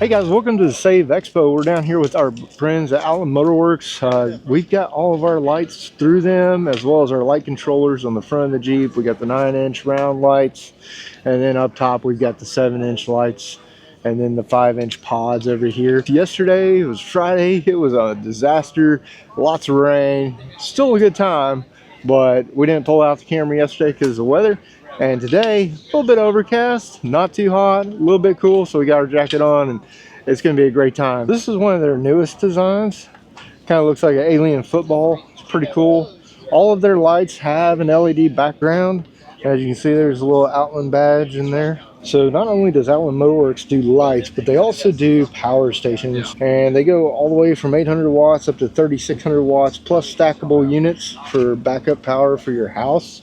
Hey guys, welcome to the SAVE Expo. We're down here with our friends at Outland Motorworks. We've got all of our lights through them, as well as our light controllers on the front of the Jeep. We got the 9-inch round lights, and then up top we've got the 7-inch lights, and then the 5-inch pods over here. Yesterday, it was Friday, it was a disaster, lots of rain, still a good time, but we didn't pull out the camera yesterday because of the weather. And today, a little bit overcast, not too hot, a little bit cool, so we got our jacket on and it's gonna be a great time. This is one of their newest designs. Kind of looks like an alien football. It's pretty cool. All of their lights have an LED background. As you can see, there's a little Outland badge in there. So not only does Outland Motorworks do lights, but they also do power stations. And they go all the way from 800 watts up to 3600 watts, plus stackable units for backup power for your house.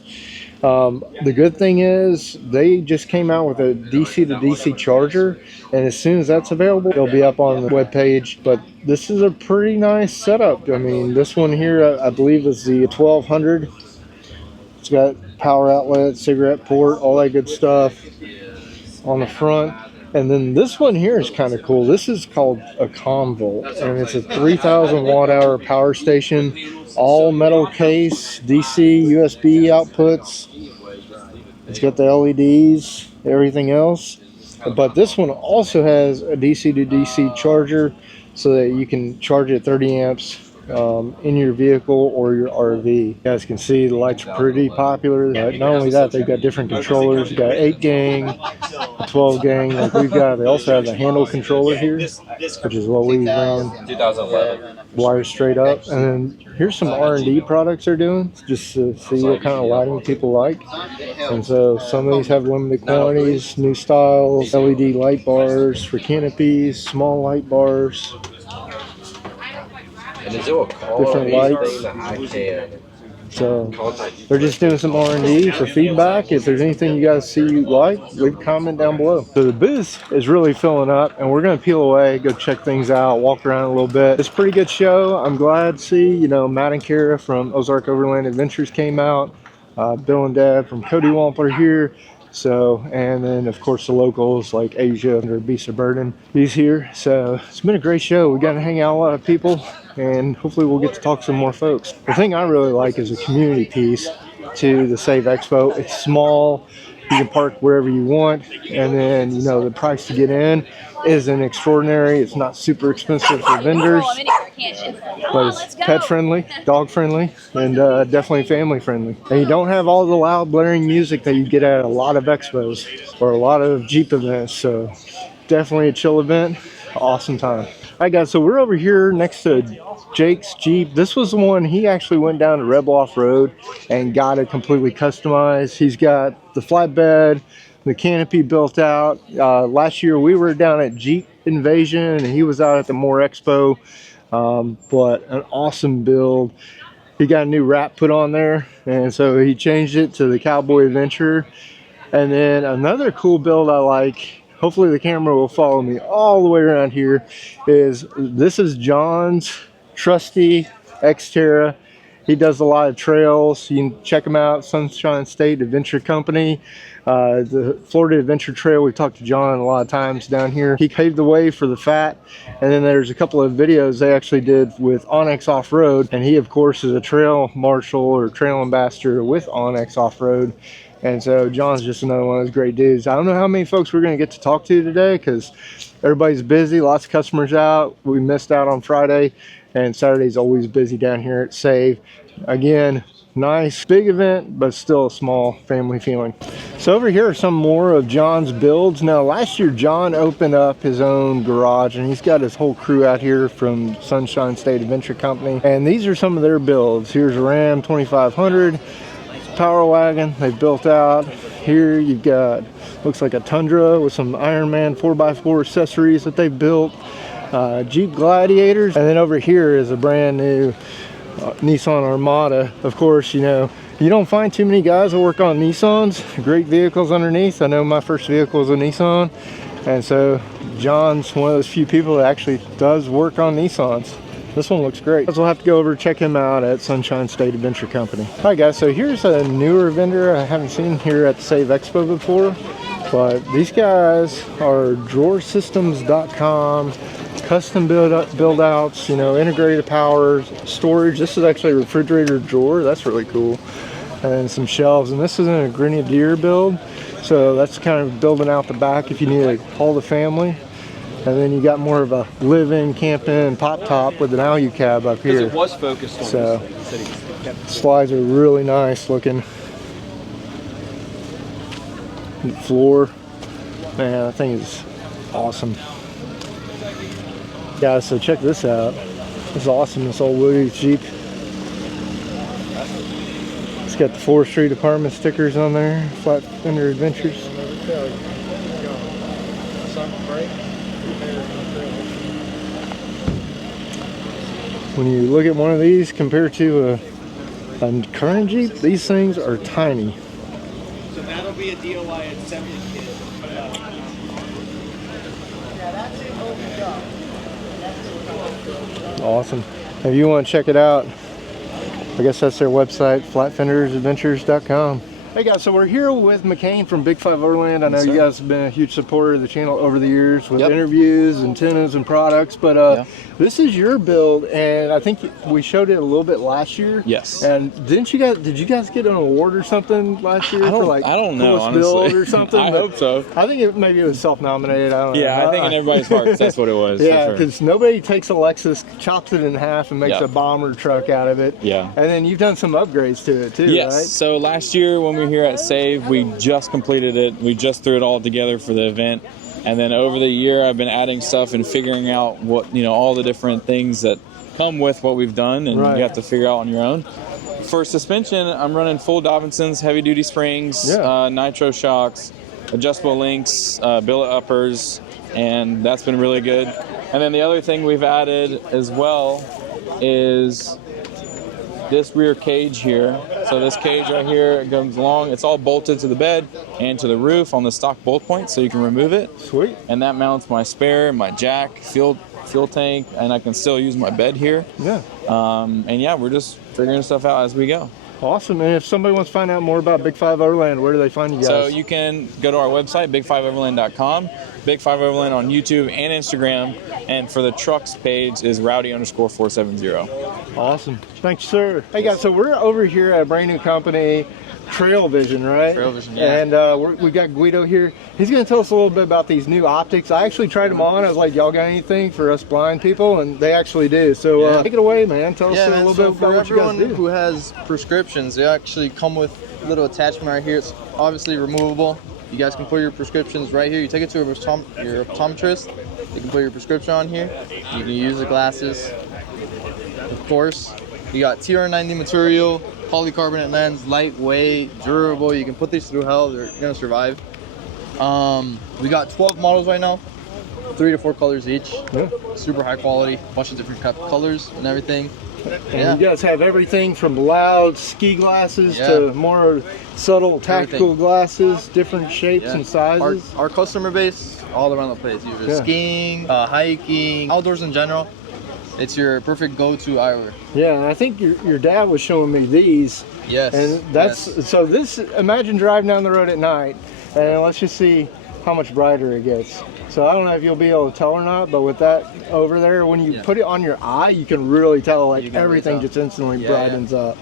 The good thing is they just came out with a DC to DC charger, and as soon as that's available, it'll be up on the web page. But this is a pretty nice setup. I mean, this one here, I believe, is the 1200. It's got power outlet, cigarette port, all that good stuff on the front. And then this one here is kind of cool. This is called a Convolt, and it's a 3000 watt hour power station, all metal case, DC, USB outputs. It's got the LEDs, everything else. But this one also has a DC to DC charger so that you can charge it 30 amps in your vehicle or your RV. You guys can see the lights are pretty popular. Not only that, they've got different controllers. You've got 8 gang, 12 gang like we've got. They also have the handle controller here, which is what we ran. 2011. Wire straight up. And then here's some R&D products they're doing, just to see what kind of lighting people like. And so some of these have limited quantities, new styles, LED light bars for canopies, small light bars. And is there a call Different lights. that I can? So they're just doing some R&D for feedback. If there's anything you guys see you like, leave a comment down below. So the booth is really filling up, and we're going to peel away, go check things out, walk around a little bit. It's a pretty good show. I'm glad to see, you know, Matt and Kara from Ozark Overland Adventures came out. Bill and Dad from Cody Wampler here. So, and then of course the locals like Asia or Beast of Burden, he's here. So it's been a great show. We got to hang out a lot of people, and hopefully we'll get to talk to some more folks. The thing I really like is a community piece to the SAVE Expo. It's small, you can park wherever you want, and then, you know, the price to get in isn't extraordinary. It's not super expensive for vendors, but it's pet friendly, dog friendly, and definitely family friendly. And you don't have all the loud blaring music that you get at a lot of expos or a lot of Jeep events. So definitely a chill event, awesome time. Alright guys, so we're over here next to Jake's Jeep. This was the one he actually went down to Rebel Off-Road and got it completely customized. He's got the flatbed, the canopy built out. Last year we were down at Jeep Invasion and he was out at the More Expo. But an awesome build. He got a new wrap put on there, and so he changed it to the Cowboy Adventure. And then another cool build I like, hopefully the camera will follow me all the way around here, is this is John's trusty Xterra. He does a lot of trails. You can check him out, Sunshine State Adventure Company. The Florida Adventure Trail, we've talked to John a lot of times down here. He paved the way for the Fat, and then there's a couple of videos they actually did with Onyx Off-Road, and he of course is a trail marshal or trail ambassador with Onyx Off-Road. And so John's just another one of those great dudes. I don't know how many folks we're going to get to talk to today because everybody's busy, lots of customers out. We missed out on Friday, and Saturday's always busy down here at SAVE. Again, nice big event, but still a small family feeling. So over here are some more of John's builds. Now last year John opened up his own garage, and he's got his whole crew out here from Sunshine State Adventure Company, and these are some of their builds. Here's a Ram 2500 Power Wagon they built out. Here you've got, looks like a Tundra with some Iron Man 4x4 accessories that they built, Jeep Gladiators, and then over here is a brand new Nissan Armada. Of course, you know, you don't find too many guys that work on Nissans. Great vehicles underneath. I know my first vehicle was a Nissan, and so John's one of those few people that actually does work on Nissans. This one looks great. So we'll have to go over and check him out at Sunshine State Adventure Company. Alright guys, so here's a newer vendor I haven't seen here at the SAVE Expo before. But these guys are drawersystems.com, custom build outs, you know, integrated power, storage. This is actually a refrigerator drawer. That's really cool. And some shelves. And this is in a Grenadier build. So that's kind of building out the back if you need to haul the family. And then you got more of a living, camping, pop top with an alu cab up here. It was focused on so slides are really nice looking. The floor, man, that thing is awesome. Guys, so check this out. This is awesome, this old Willys Jeep. It's got the forestry department stickers on there, Flat Fender Adventures. When you look at one of these compared to a current Jeep, these things are tiny. So that'll be a DOI at 70 kids. Awesome. If you want to check it out, I guess that's their website, flatfendersadventures.com. Hey guys, so we're here with McCain from Big Five Overland. I know you guys have been a huge supporter of the channel over the years with interviews, antennas, and products. But this is your build, and I think we showed it a little bit last year. Yes. And did you guys get an award or something last year for like I don't know, coolest build or something? I hope so. I think maybe it was self-nominated. I don't know. Yeah, I think in everybody's hearts that's what it was. Yeah, because nobody takes a Lexus, chops it in half, and makes a bomber truck out of it. Yeah. And then you've done some upgrades to it too, right? So last year when we were here at SAVE, we just completed it. We just threw it all together for the event. And then over the year, I've been adding stuff and figuring out what, you know, all the different things that come with what we've done, and you have to figure out on your own. For suspension, I'm running full Davidsons, heavy duty springs, nitro shocks, adjustable links, billet uppers, and that's been really good. And then the other thing we've added as well is this rear cage here. So this cage right here, it comes along, it's all bolted to the bed and to the roof on the stock bolt point, so you can remove it. Sweet. And that mounts my spare, my jack, fuel tank, and I can still use my bed here. Yeah. And yeah, we're just figuring stuff out as we go. Awesome. And if somebody wants to find out more about Big Five Overland, where do they find you guys? So you can go to our website, big5overland.com, Big Five Overland on YouTube and Instagram, and for the trucks page is rowdy_470. Awesome. Thanks, sir. Hey guys, so we're over here at a brand new company, Trail Vision, right? Trail Vision, yeah. And we got Guido here. He's going to tell us a little bit about these new optics. I actually tried them on. I was like, y'all got anything for us blind people? And they actually do. So take it away, man. Tell us a little bit about what you guys do. For everyone who has prescriptions, they actually come with a little attachment right here. It's obviously removable. You guys can put your prescriptions right here. You take it to your optometrist. You can put your prescription on here. You can use the glasses. Of course, you got TR90 material, polycarbonate lens, lightweight, durable. You can put these through hell. They're gonna survive. We got 12 models right now, 3 to 4 colors each. Yeah. Super high quality, bunch of different colors and everything. And you guys have everything from loud ski glasses to more subtle tactical glasses, different shapes and sizes. Our customer base all around the place, usually skiing, hiking, outdoors in general. It's your perfect go-to eyewear. Yeah, and I think your dad was showing me these. Yes. And that's so this. Imagine driving down the road at night, and let's just see how much brighter it gets. So I don't know if you'll be able to tell or not, but with that over there, when you put it on your eye, you can really tell, like everything just instantly brightens up.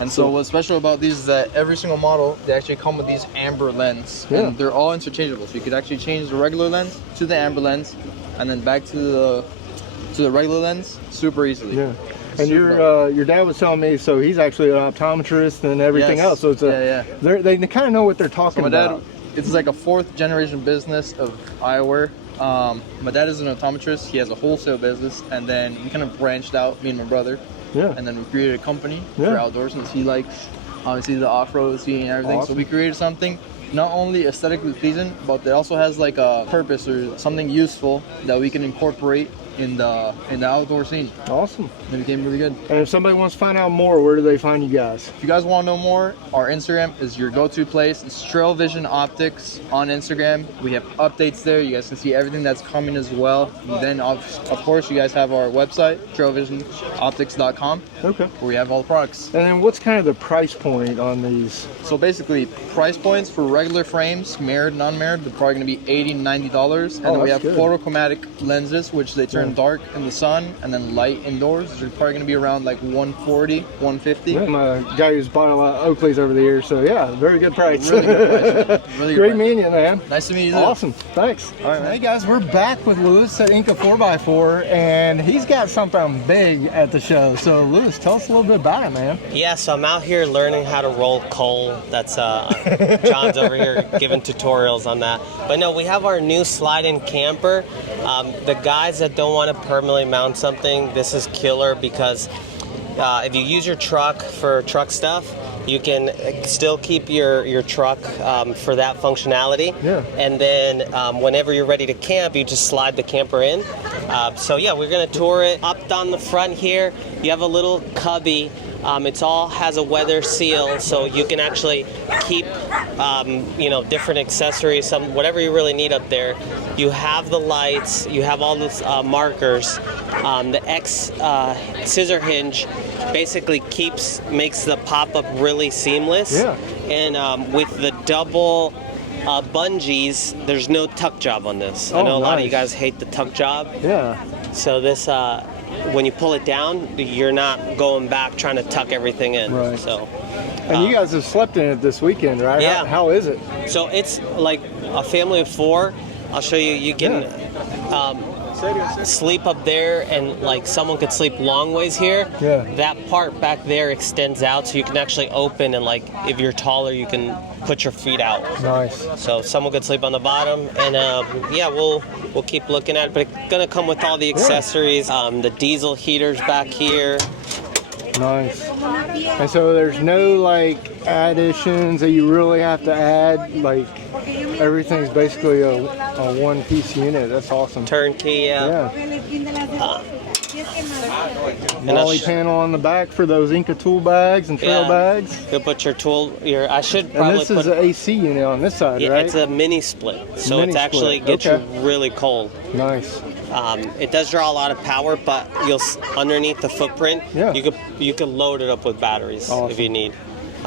And so what's special about these is that every single model, they actually come with these amber lens. Yeah. And they're all interchangeable. So you could actually change the regular lens to the amber lens, and then back to the regular lens super easily. Yeah. And your dad was telling me, so he's actually an optometrist and everything else. So it's they kind of know what they're talking about. It's like a 4th generation business of eyewear. My dad is an optometrist. He has a wholesale business, and then we kind of branched out, me and my brother. Yeah. And then we created a company for outdoors, since he likes obviously the off-road skiing and everything. Awesome. So we created something not only aesthetically pleasing, but it also has like a purpose or something useful that we can incorporate in the outdoor scene. Awesome. It became really good. And if somebody wants to find out more, where do they find you guys? If you guys want to know more, our Instagram is your go-to place. It's Trail Vision Optics on Instagram. We have updates there. You guys can see everything that's coming as well. And then, of course, you guys have our website, trailvisionoptics.com, Okay. where we have all the products. And then what's kind of the price point on these? So basically, price points for regular frames, mirrored and unmirrored, they're probably going to be $80 and $90. And then we have good. photochromatic lenses, which they turn dark in the sun and then light indoors. They're probably going to be around like $140, $150. Yeah, my guy who's bought a lot of Oakleys over the years, so yeah, very good price. Really good price. Really good Great price. meeting you, man. Nice to meet you. Awesome. Thanks. All right, man. Hey guys, we're back with Lewis at Inca 4x4, and he's got something big at the show. So Lewis, tell us a little bit about it, man. Yeah, so I'm out here learning how to roll coal. That's John's over here giving tutorials on that. But no, we have our new slide-in camper. The guys that don't want to permanently mount something, this is killer because if you use your truck for truck stuff, you can still keep your truck for that functionality. Yeah. And then whenever you're ready to camp, you just slide the camper in. So yeah, we're gonna tour it. Up on the front here, you have a little cubby. It's all has a weather seal, so you can actually keep, different accessories, whatever you really need up there. You have the lights, you have all those markers. The X scissor hinge basically makes the pop-up really seamless. Yeah. And with the double bungees, there's no tuck job on this. I Oh, know a lot of nice. you guys hate the tuck job. Yeah. So this, when you pull it down, you're not going back trying to tuck everything in. Right. So, And you guys have slept in it this weekend, right? Yeah. How is it? so it's like a family of 4. I'll show you. You can sleep up there, and like someone could sleep long ways here. Yeah. That part back there extends out, so you can actually open, and like if you're taller, you can put your feet out. Nice. So someone could sleep on the bottom, and we'll keep looking at it. But it's gonna come with all the accessories. The diesel heaters back here. Nice. And so there's no like additions that you really have to add. Like everything's basically a one-piece unit. That's awesome. Turnkey, Yeah. And Molly panel on the back for those Inca tool bags and trail bags. You'll put your tool. I should And probably this put. is an AC unit on this side, Yeah, right? it's a mini split, so Mini it's actually split, gets okay. you really cold. Nice. It does draw a lot of power, but underneath the footprint, Yeah. you could load it up with batteries Awesome. if you need.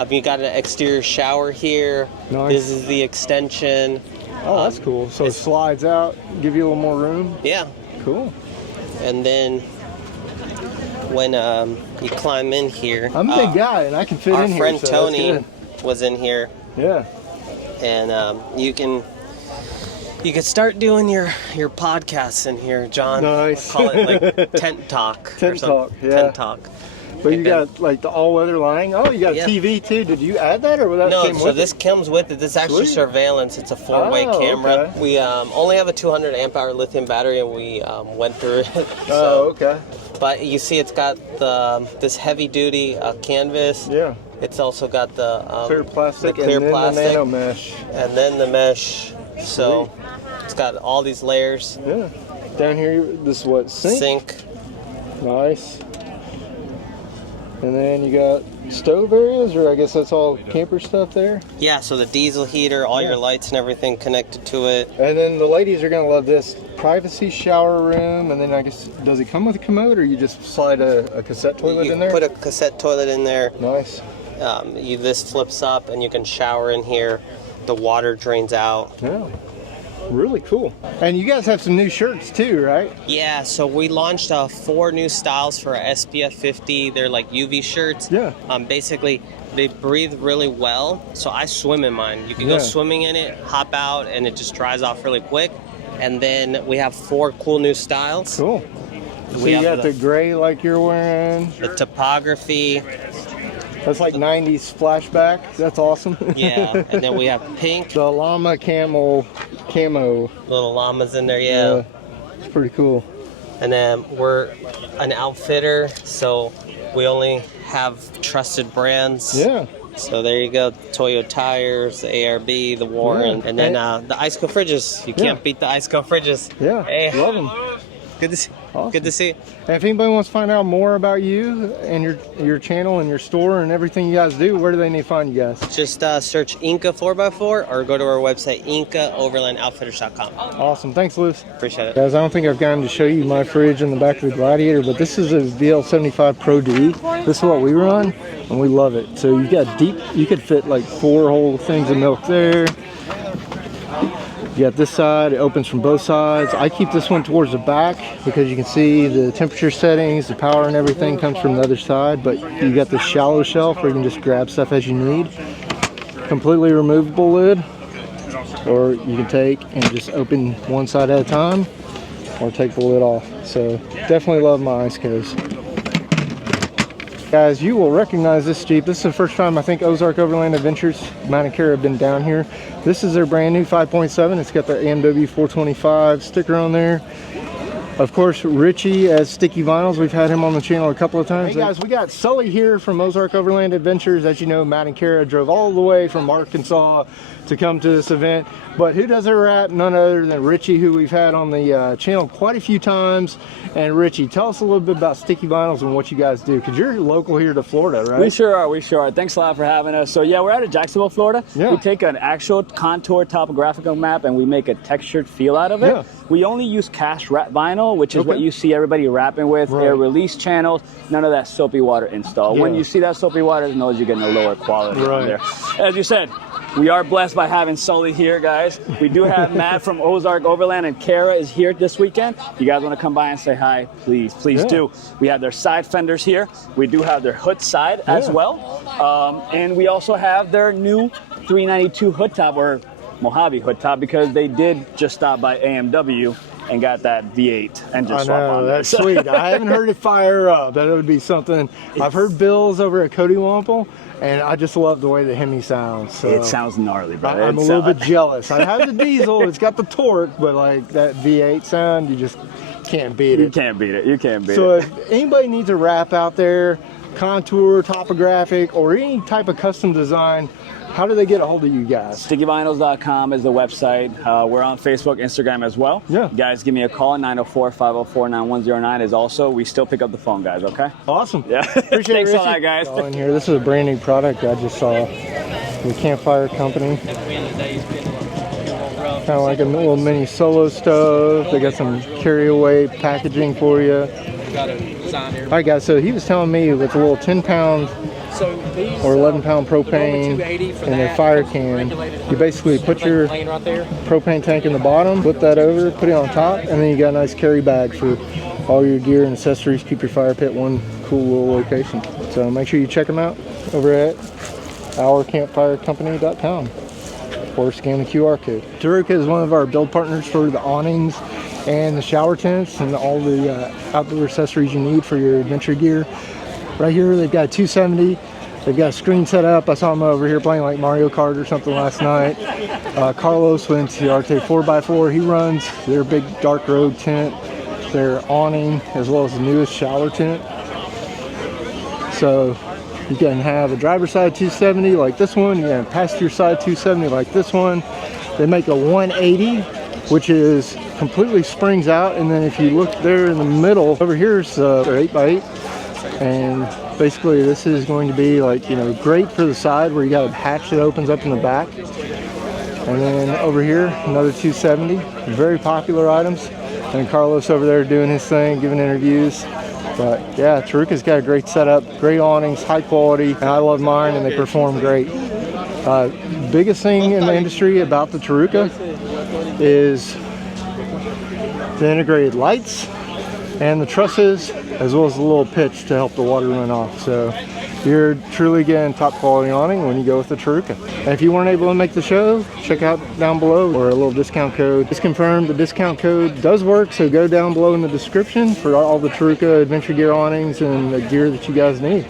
You got an exterior shower here. Nice. This is the extension. Oh, that's cool. So it slides out, give you a little more room. Yeah, Cool. and then when you climb in here, I'm a big guy and I can fit our in here. friend so that's Tony good. was in here, Yeah. and you can start doing your podcasts in here, John. Nice. Call it like tent talk. or Tent something. talk, yeah. Tent talk. But you got like the all-weather lighting. Oh, you got Yeah. a TV too. Did you add that or was that No, came so with this it? comes with it. This is actually Sweet. surveillance. It's a 4-way Oh, camera. okay. We only have a 200 amp hour lithium battery, and we went through it. Oh, okay. But you see, it's got this heavy duty canvas. Yeah. It's also got the Clear plastic the clear and then plastic, the nano mesh. and then the mesh. So it's got all these layers. Yeah. Down here, this is what, sink? Nice. And then you got stove areas, or I guess that's all camper stuff there. Yeah, so the diesel heater, all your lights and everything connected to it. And then the ladies are gonna love this privacy shower room. And then I guess, does it come with a commode, or you just slide a cassette toilet You in there? put a cassette toilet in there. Nice. This flips up, and you can shower in here. The water drains out. Yeah. Really cool. And you guys have some new shirts too, right? Yeah, so we launched 4 new styles for SPF 50. They're like UV shirts. Yeah. Basically, they breathe really well. So I swim in mine. You can go swimming in it, hop out, and it just dries off really quick. And then we have 4 cool new styles. Cool. So We you have got the gray like you're wearing. The topography, That's like 90s flashback. That's awesome. yeah. And then we have pink, The llama camel camo. little llamas in there, yeah. It's pretty cool. And then we're an outfitter, so we only have trusted brands. Yeah. So there you go, Toyo tires, the ARB, the Warren, Yeah. and then the Iceco fridges. You can't beat the Iceco fridges. Yeah. Hey. Love them. Good to see you. Awesome. Good to see you. And if anybody wants to find out more about you and your channel and your store and everything you guys do, where do they need to find you guys? Just search Inca 4x4 or go to our website, IncaOverlandOutfitters.com. Awesome. Thanks, Luce. Appreciate it. Guys, I don't think I've gotten to show you my fridge in the back of the Gladiator, but this is a VL75 Pro D. This is what we run, and we love it. So you got deep, you could fit like 4 whole things of milk there. You got this side, it opens from both sides. I keep this one towards the back because you can see the temperature settings, the power and everything comes from the other side, but you got this shallow shelf where you can just grab stuff as you need. Completely removable lid, or you can take and just open one side at a time, or take the lid off. So definitely love my ice coast. Guys, you will recognize this Jeep. This is the first time I think Ozark Overland Adventures Manicure have been down here. This is their brand new 5.7. It's got the AMW 425 sticker on there. Of course, Richie as Sticky Vinyls. We've had him on the channel a couple of times. Hey guys, we got Sully here from Ozark Overland Adventures. As you know, Matt and Kara drove all the way from Arkansas to come to this event. But who does our wrap? None other than Richie, who we've had on the channel quite a few times. And Richie, tell us a little bit about Sticky Vinyls and what you guys do, because you're local here to Florida, right? We sure are. Thanks a lot for having us. So yeah, we're out of Jacksonville, Florida. Yeah. We take an actual contour topographical map and we make a textured feel out of it. Yeah. We only use cast wrap vinyl, which is what you see everybody wrapping with, Right. air release channels, none of that soapy water install. Yeah. When you see that soapy water, it knows you're getting a lower quality Right. on there. As you said, we are blessed by having Sully here, guys. We do have Matt from Ozark Overland, and Kara is here this weekend. If you guys want to come by and say hi, please do. We have their side fenders here. We do have their hood side as well. And we also have their new 392 hood top, or Mojave hood top, because they did just stop by AMW and got that V8 engine I swap know, on there. that's sweet. I haven't heard it fire up. That would be something. I've heard Bill's over at Cody Wample, and I just love the way the Hemi sounds. So It sounds gnarly, bro. I'm a little bit jealous. I have the diesel, it's got the torque, but like that V8 sound, you just can't beat it. You can't beat it. You can't beat So it. if anybody needs a wrap out there, contour, topographic, or any type of custom design, how do they get a hold of you guys? StickyVinyls.com is the website. We're on Facebook, Instagram as well. Yeah. Guys, give me a call. 904-504-9109 is also. We still pick up the phone, guys, okay? Awesome. Yeah. Appreciate Thanks it, a lot, Richie. guys. All in here. This is a brand new product I just saw. The Campfire Company. Kind of like a little mini solo stove. They got some carry away packaging for you. All right, guys. So he was telling me with a little 10-pound or 11-pound propane in a fire can, you basically put your propane tank in the bottom, flip that over, put it on top, and then you got a nice carry bag for all your gear and accessories. Keep your fire pit one cool little location. So make sure you check them out over at ourcampfirecompany.com or scan the QR code. Taruka is one of our build partners for the awnings and the shower tents and all the outdoor accessories you need for your adventure gear. Right here they've got a 270. They've got a screen set up. I saw them over here playing like Mario Kart or something last night. Carlos went to the Arte 4x4. He runs their big dark road tent, their awning, as well as the newest shower tent. So you can have a driver's side 270 like this one. You can have passenger side 270 like this one. They make a 180, which is completely springs out. And then if you look there in the middle, over here is their 8x8. And basically this is going to be like, you know, great for the side where you got a hatch that opens up in the back. And then over here, another 270, very popular items. And Carlos over there doing his thing, giving interviews. But yeah, Taruka's got a great setup, great awnings, high quality, and I love mine and they perform great. Biggest thing in the industry about the Taruka is the integrated lights and the trusses, as well as the little pitch to help the water run off. So you're truly getting top quality awning when you go with the Taruka. And if you weren't able to make the show, check out down below or a little discount code. It's confirmed the discount code does work, so go down below in the description for all the Taruka adventure gear awnings and the gear that you guys need.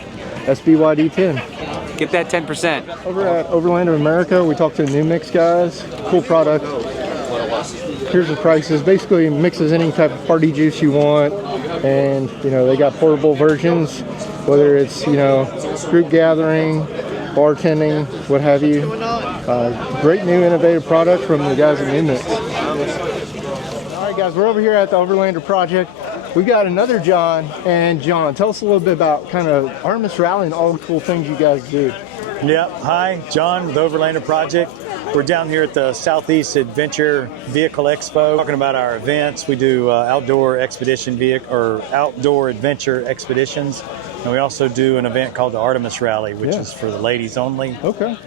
SBYD10. Get that 10%. Over at Overland of America, we talked to the New Mix guys. Cool product. Here's the prices. Basically mixes any type of party juice you want, and you know they got portable versions, whether it's, you know, group gathering, bartending, what have you. Great new innovative product from the guys at New Mix. All right, guys, we're over here at the Overlander project. we got another John. And John, tell us a little bit about kind of Artemis Rally and all the cool things you guys do. Yep. Hi, John with the Overlander Project. We're down here at the Southeast Adventure Vehicle Expo talking about our events. We do outdoor expedition vehicle or outdoor adventure expeditions. And we also do an event called the Artemis Rally, which is for the ladies only. Okay.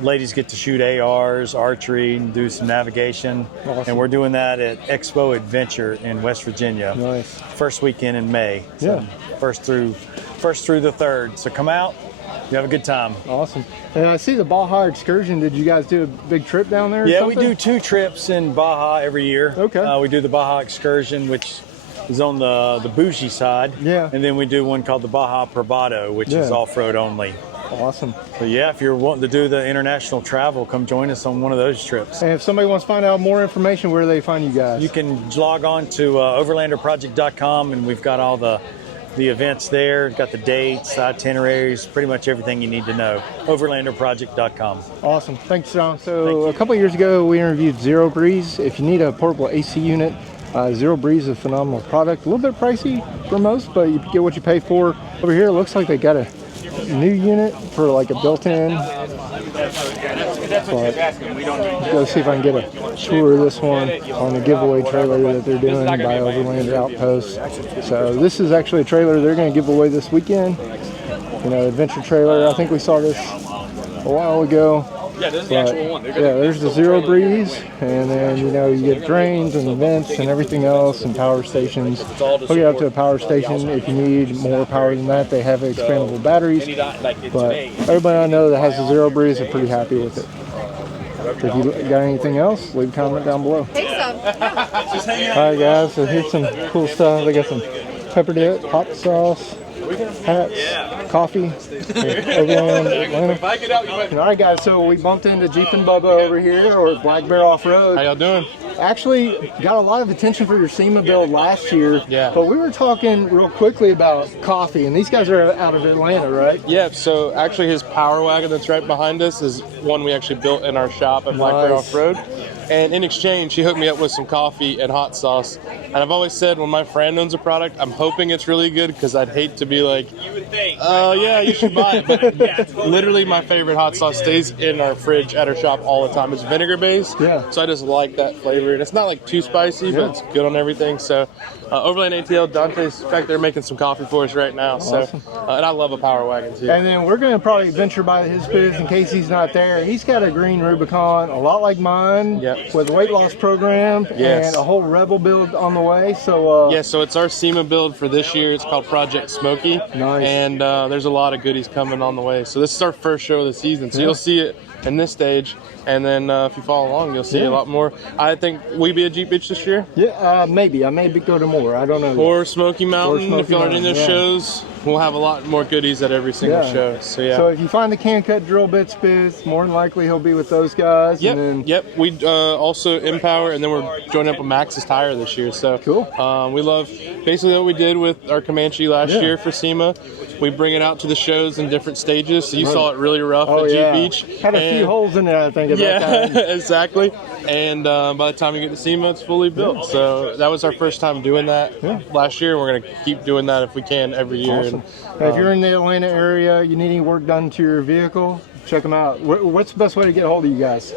Ladies get to shoot ARs, archery, and do some navigation. Awesome. And we're doing that at Expo Adventure in West Virginia. Nice. First weekend in May. So Yeah. First through the 3rd. So come out. You have a good time. Awesome. And I see the Baja excursion. Did you guys do a big trip down there? Yeah, we do 2 trips in Baja every year. Okay. We do the Baja excursion, which is on the bougie side. Yeah. And then we do one called the Baja Privado, which is off-road only. Awesome. But yeah, if you're wanting to do the international travel, come join us on one of those trips. And if somebody wants to find out more information, where do they find you guys? You can log on to overlanderproject.com, and we've got all the events there. Got the dates, the itineraries, pretty much everything you need to know. Overlanderproject.com. Awesome. Thanks, John. So a couple of years ago, we interviewed Zero Breeze. If you need a portable AC unit, Zero Breeze is a phenomenal product. A little bit pricey for most, but you get what you pay for. Over here, it looks like they got a new unit for like a built-in. Go see if I can get a tour of this one on the giveaway trailer that they're doing by Overlander Outpost. So this is actually a trailer they're going to give away this weekend. You know, adventure trailer. I think we saw this a while ago. Yeah, this is the actual one. Yeah, there's the Zero Breeze, and then you know you get drains and vents and everything else, and power stations. Hook it up to a power station. If you need more power than that, they have expandable batteries. But everybody I know that has the Zero Breeze are pretty happy with it. If you got anything else, leave a comment down below. Take some. Alright guys, so here's some cool stuff. They got some pepper dip, hot sauce, hats, coffee, Overland, Atlanta. Alright guys, so we bumped into Jeep and Bubba over here, or Black Bear Off-Road. How y'all doing? Actually, got a lot of attention for your SEMA build last year. Yeah. But we were talking real quickly about coffee, and these guys are out of Atlanta, right? Yeah, so actually his Power Wagon that's right behind us is one we actually built in our shop at Black Bear Nice. Off-Road. And in exchange, he hooked me up with some coffee and hot sauce. And I've always said when my friend owns a product, I'm hoping it's really good because I'd hate to be like, oh yeah, you should buy it. But literally my favorite hot sauce stays in our fridge at our shop all the time. It's vinegar based. Yeah. So I just like that flavor. And it's not like too spicy, but it's good on everything. So Overland ATL, Dante's back there making some coffee for us right now. Awesome. So, and I love a Power Wagon too. And then we're going to probably venture by his booth in case he's not there. He's got a green Rubicon, a lot like mine, with a weight loss program and a whole Rebel build on the way. So yeah, so it's our SEMA build for this year. It's called Project Smoky. Nice. And there's a lot of goodies coming on the way. So this is our first show of the season. So you'll see it in this stage. And then if you follow along, you'll see a lot more. I think we be a Jeep Beach this year. Yeah, maybe. I may go to more. I don't know. Or Smoky Mountain. Smoky if y'all are in those Mountain, shows, we'll have a lot more goodies at every single show. So yeah. So if you find the Can Cut Drill Bits booth, more than likely he'll be with those guys. Yep. And then, Yep. We also Empower, and then we're joining up with Max's Tire this year. So cool. We love basically what we did with our Comanche last year for SEMA. We bring it out to the shows in different stages. So you saw it really rough at Jeep Beach. Had a few holes in it, I think, at that time. Exactly. And by the time you get to SEMA, it's fully built. So that was our first time doing that last year. We're going to keep doing that if we can every year. Awesome. If you're in the Atlanta area, you need any work done to your vehicle, check them out. What's the best way to get a hold of you guys?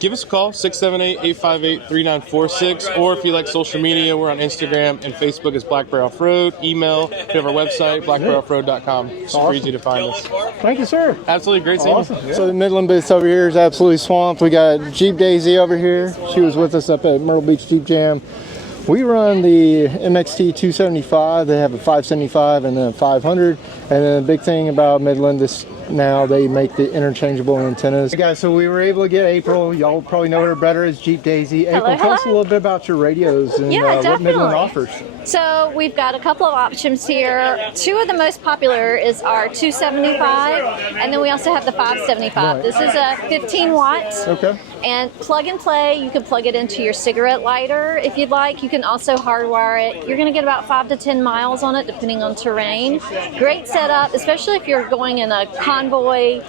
Give us a call, 678-858-3946. Or if you like social media, we're on Instagram and Facebook as Black Bear Off-Road. Email, we have our website, blackbearoffroad.com. It's super easy to find us. Thank you, sir. Absolutely. Great seeing you. So the Midland booth over here is absolutely swamped. We got Jeep Daisy over here. She was with us up at Myrtle Beach Jeep Jam. We run the MXT 275. They have a 575 and a 500. And then the big thing about Midland is now they make the interchangeable antennas. Hey guys, so we were able to get April. Y'all probably know her better as Jeep Daisy. April, tell us a little bit about your radios and what Midland offers. So we've got a couple of options here. Two of the most popular is our 275, and then we also have the 575. This is a 15 watts. Okay. And plug and play. You can plug it into your cigarette lighter if you'd like. You can also hardwire it. You're going to get about 5 to 10 miles on it depending on terrain. Great setup, especially if you're going in a convoy,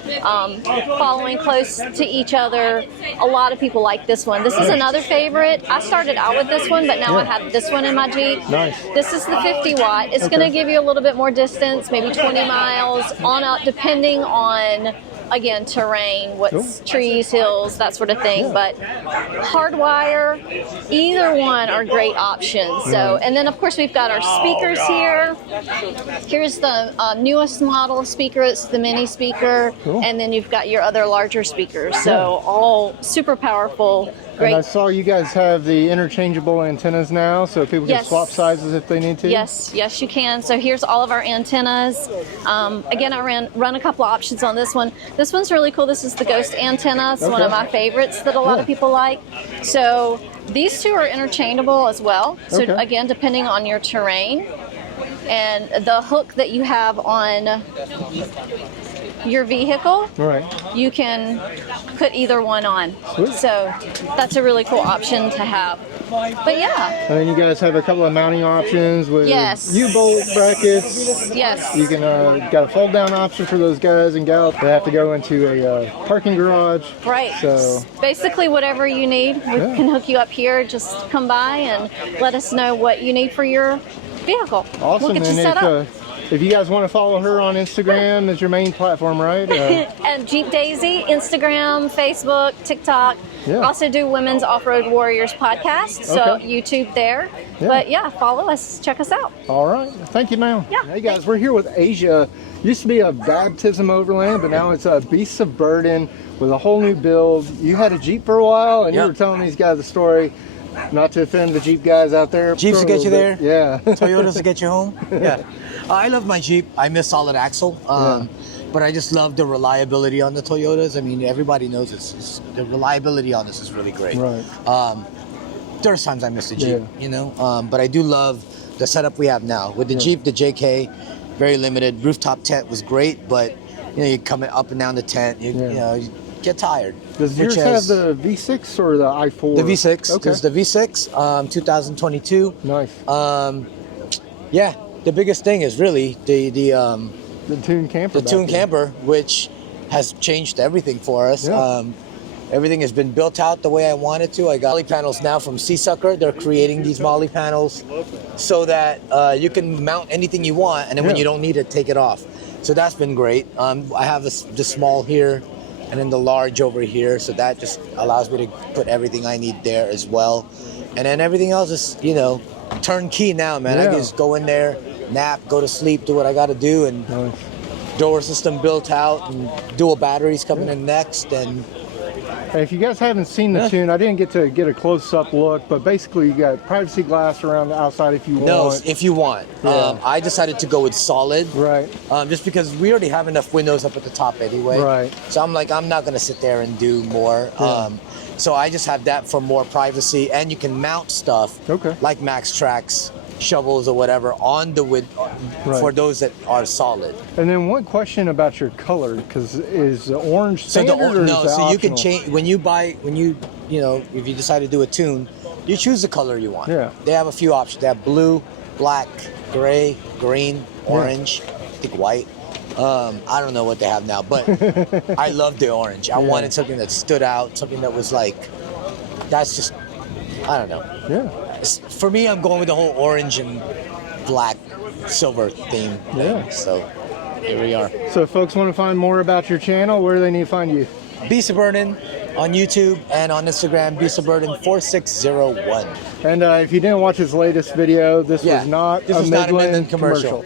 following close to each other. A lot of people like this one. This is another favorite. I started out with this one, but now I have this one in my Jeep. Nice. This is the 50 watt. It's going to give you a little bit more distance, maybe 20 miles on up, depending on, again, terrain, what's trees, hills, that sort of thing. But hardwire, either one are great options. So, and then of course we've got our speakers here. Here's the newest model speaker. It's the mini speaker, and then you've got your other larger speakers. So all super powerful. Great. And I saw you guys have the interchangeable antennas now, so people can swap sizes if they need to. Yes, you can. So here's all of our antennas. Again, I run a couple of options on this one. This one's really cool. This is the Ghost antenna. It's one of my favorites that a lot of people like. So these two are interchangeable as well. So again, depending on your terrain. And the hook that you have on your vehicle, you can put either one on. So that's a really cool option to have. But yeah. And then you guys have a couple of mounting options with U-bolt brackets. Yes. You can got a fold down option for those guys and gals that have to go into a parking garage. Right. So basically whatever you need, we can hook you up here. Just come by and let us know what you need for your vehicle. Awesome. We'll get you set up. If you guys want to follow her on Instagram, is your main platform, right? And Jeep Daisy, Instagram, Facebook, TikTok. Also do Women's Off-Road Warriors podcast, so YouTube there. But yeah, follow us, check us out. All right. Thank you, ma'am. Yeah. Hey guys, we're here with Asia. Used to be a Baptism Overland, but now it's a Beasts of Burden with a whole new build. You had a Jeep for a while, and you were telling these guys a story. Not to offend the Jeep guys out there. Jeeps to get you there. Yeah. Toyotas to get you home. Yeah. I love my Jeep. I miss solid axle. But I just love the reliability on the Toyotas. I mean, everybody knows the reliability on this is really great. Right. There's times I miss the Jeep, you know. But I do love the setup we have now. With the Jeep, the JK, very limited. Rooftop tent was great, but you know, you come up and down the tent, you know, you get tired. Does yours have the V6 or the i4? The V6. Okay. There's the V6, 2022. Nice. Yeah, the biggest thing is really the Tune Camper. The Tune Camper, which has changed everything for us. Everything has been built out the way I wanted to. I got molly panels now from SeaSucker. They're creating these molly panels so that you can mount anything you want, and then when you don't need it, take it off. So that's been great. I have the small here, and then the large over here, so that just allows me to put everything I need there as well. And then everything else is, you know, turnkey now, man. I can just go in there, nap, go to sleep, do what I got to do, and door system built out, and dual batteries coming in next. And if you guys haven't seen the Tune, I didn't get to get a close-up look, but basically you got privacy glass around the outside if you want. No, if you want. I decided to go with solid. Right. Just because we already have enough windows up at the top anyway. Right. So I'm like, I'm not going to sit there and do more. So I just have that for more privacy, and you can mount stuff like Max Tracks, shovels or whatever on the wood for those that are solid. And then one question about your color, because is the orange standard or is it optional? You can change when you know, if you decide to do a tune, you choose the color you want. Yeah. They have a few options. They have blue, black, gray, green, orange, I think white. I don't know what they have now, but I love the orange. I wanted something that stood out, something that was like, that's just, I don't know. Yeah. For me, I'm going with the whole orange and black, silver theme. Yeah. So here we are. So if folks want to find more about your channel, where do they need to find you? Beasts of Burden on YouTube and on Instagram, Beasts of Burden 4601. And if you didn't watch his latest video, this was not a Midland commercial.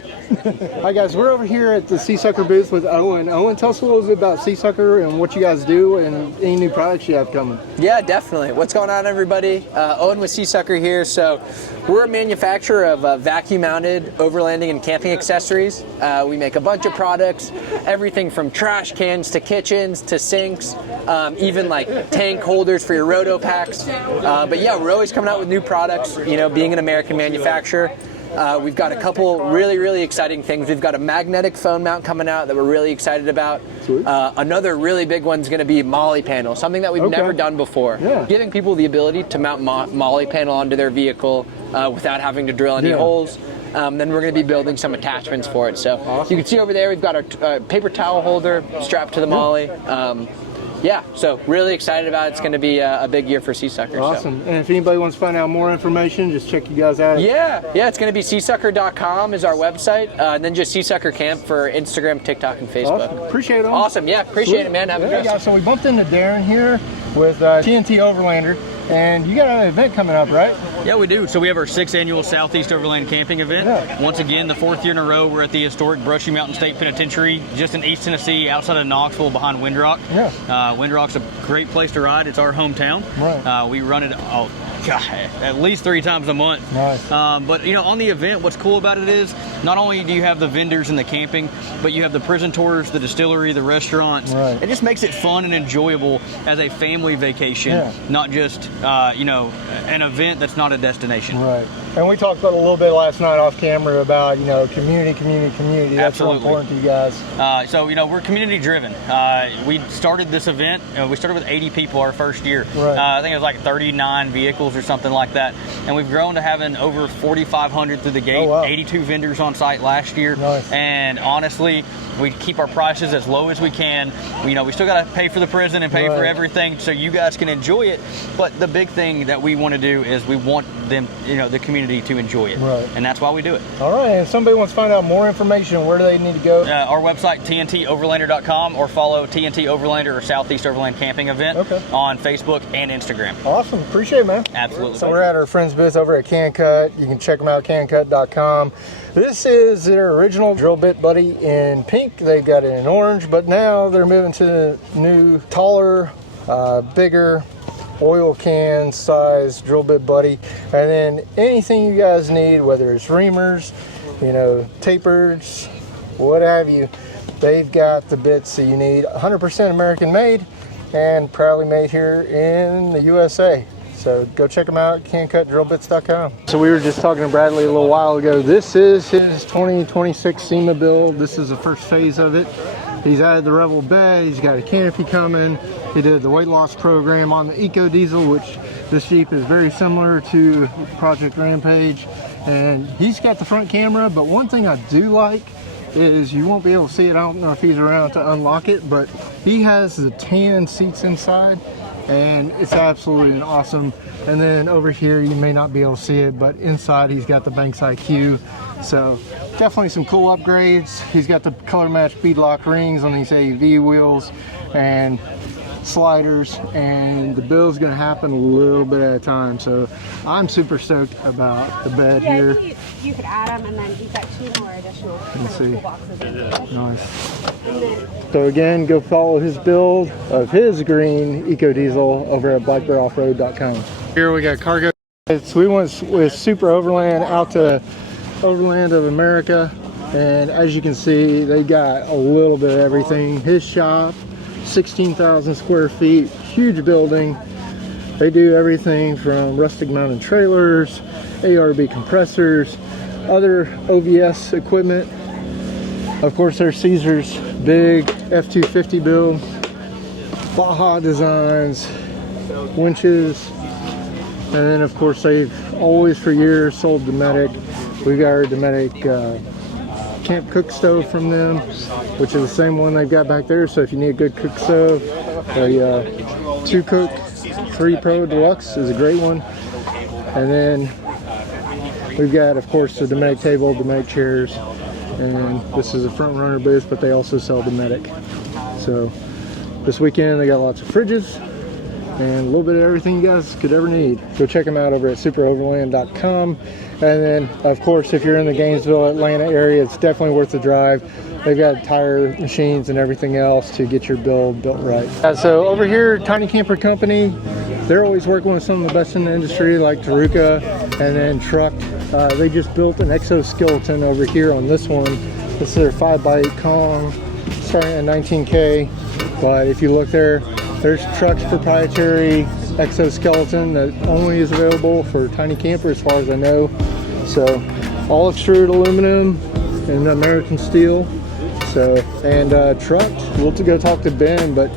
Hi guys, we're over here at the SeaSucker booth with Owen. Owen, tell us a little bit about SeaSucker and what you guys do and any new products you have coming. Yeah, definitely. What's going on, everybody? Owen with SeaSucker here. So we're a manufacturer of vacuum-mounted overlanding and camping accessories. We make a bunch of products, everything from trash cans to kitchens to sinks, even like tank holders for your roto packs. But yeah, we're always coming out with new products, you know, being an American manufacturer. We've got a couple really exciting things. We've got a magnetic phone mount coming out that we're really excited about. Another really big one's going to be molly panel, something that we've never done before. Giving people the ability to mount molly panel onto their vehicle without having to drill any holes. Then we're going to be building some attachments for it. So you can see over there, we've got our paper towel holder strapped to the molly. Yeah, so really excited about it. It's going to be a big year for SeaSucker. Awesome. So. And if anybody wants to find out more information, just check you guys out. Yeah, it's going to be SeaSucker.com is our website, and then just SeaSucker Camp for Instagram, TikTok, and Facebook. Awesome. Appreciate it. Awesome, yeah, appreciate it, man. Have a good day. So we bumped into Darren here with TNT Overlander, and you got an event coming up, right? Yeah, we do. So we have our 6th annual Southeast Overland camping event. Yeah. Once again, the 4th year in a row, we're at the historic Brushy Mountain State Penitentiary, just in East Tennessee, outside of Knoxville, behind Windrock. Yeah. Windrock's a great place to ride. It's our hometown. Right. We run it at least 3 times a month. Nice. But you know, on the event, what's cool about it is not only do you have the vendors and the camping, but you have the prison tours, the distillery, the restaurants. Right. It just makes it fun and enjoyable as a family vacation, not just an event that's not a destination. Right. And we talked about a little bit last night off camera about, community. That's real important to you guys. So, we're community driven. We started this event, we started with 80 people our first year. Right. I think it was like 39 vehicles or something like that. And we've grown to having over 4,500 through the gate, 82 vendors on site last year. Nice. And honestly, we keep our prices as low as we can. We still got to pay for the prison and pay for everything so you guys can enjoy it. But the big thing that we want to do is we want them, the community to enjoy it. Right. And that's why we do it. All right. And if somebody wants to find out more information, where do they need to go? Our website, TNTOverlander.com, or follow TNT Overlander or Southeast Overland Camping Event on Facebook and Instagram. Awesome. Appreciate it, man. Absolutely. So we're at our friend's booth over at CanCut. You can check them out, cancut.com. This is their original drill bit buddy in pink. They've got it in orange, but now they're moving to the new, taller, bigger oil can size drill bit buddy. And then anything you guys need, whether it's reamers, tapers, what have you, they've got the bits that you need. 100% American made and proudly made here in the USA. So go check them out, cancutdrillbits.com. So we were just talking to Bradley a little while ago. This is his 2026 SEMA build. This is the first phase of it. He's added the Revel bed, he's got a canopy coming. He did the weight loss program on the Eco Diesel, which this Jeep is very similar to Project Rampage. And he's got the front camera, but one thing I do like is you won't be able to see it. I don't know if he's around to unlock it, but he has the tan seats inside, and it's absolutely awesome. And then over here, you may not be able to see it, but inside he's got the Banks IQ. So definitely some cool upgrades. He's got the color match beadlock rings on these AEV wheels and sliders, and the build's gonna happen a little bit at a time. So I'm super stoked about the bed here. You could add them, and then you've got 2 more additional toolboxes. Nice. So again, go follow his build of his green Eco Diesel over at blackbearoffroad.com. Here we got Cargokits. We went with Super Overland out to Overland of America, and as you can see, they got a little bit of everything. His shop, 16,000 square feet, huge building. They do everything from rustic mounted trailers, ARB compressors, other OVS equipment. Of course, there's Caesar's big F250 build, Baja designs, winches, and then of course they've always for years sold Dometic. We got our Dometic camp cook stove from them, which is the same one they've got back there. So if you need a good cook stove, a 2 Cook 3 Pro Deluxe is a great one. And then we've got, of course, the Dometic table, Dometic chairs, and this is a front runner booth, but they also sell Dometic. So this weekend they got lots of fridges and a little bit of everything you guys could ever need. Go check them out over at superoverland.com. And then, of course, if you're in the Gainesville, Atlanta area, it's definitely worth the drive. They've got tire machines and everything else to get your build built right. So over here, Tiny Camper Company, they're always working with some of the best in the industry, like Taruka and then Truck. They just built an exoskeleton over here on this one. This is their 5x8 Kong, starting at 19K. But if you look there, there's Truck's proprietary exoskeleton that only is available for Tiny Camper as far as I know. So all extruded aluminum and American steel. So, and Truck, we'll go talk to Ben, but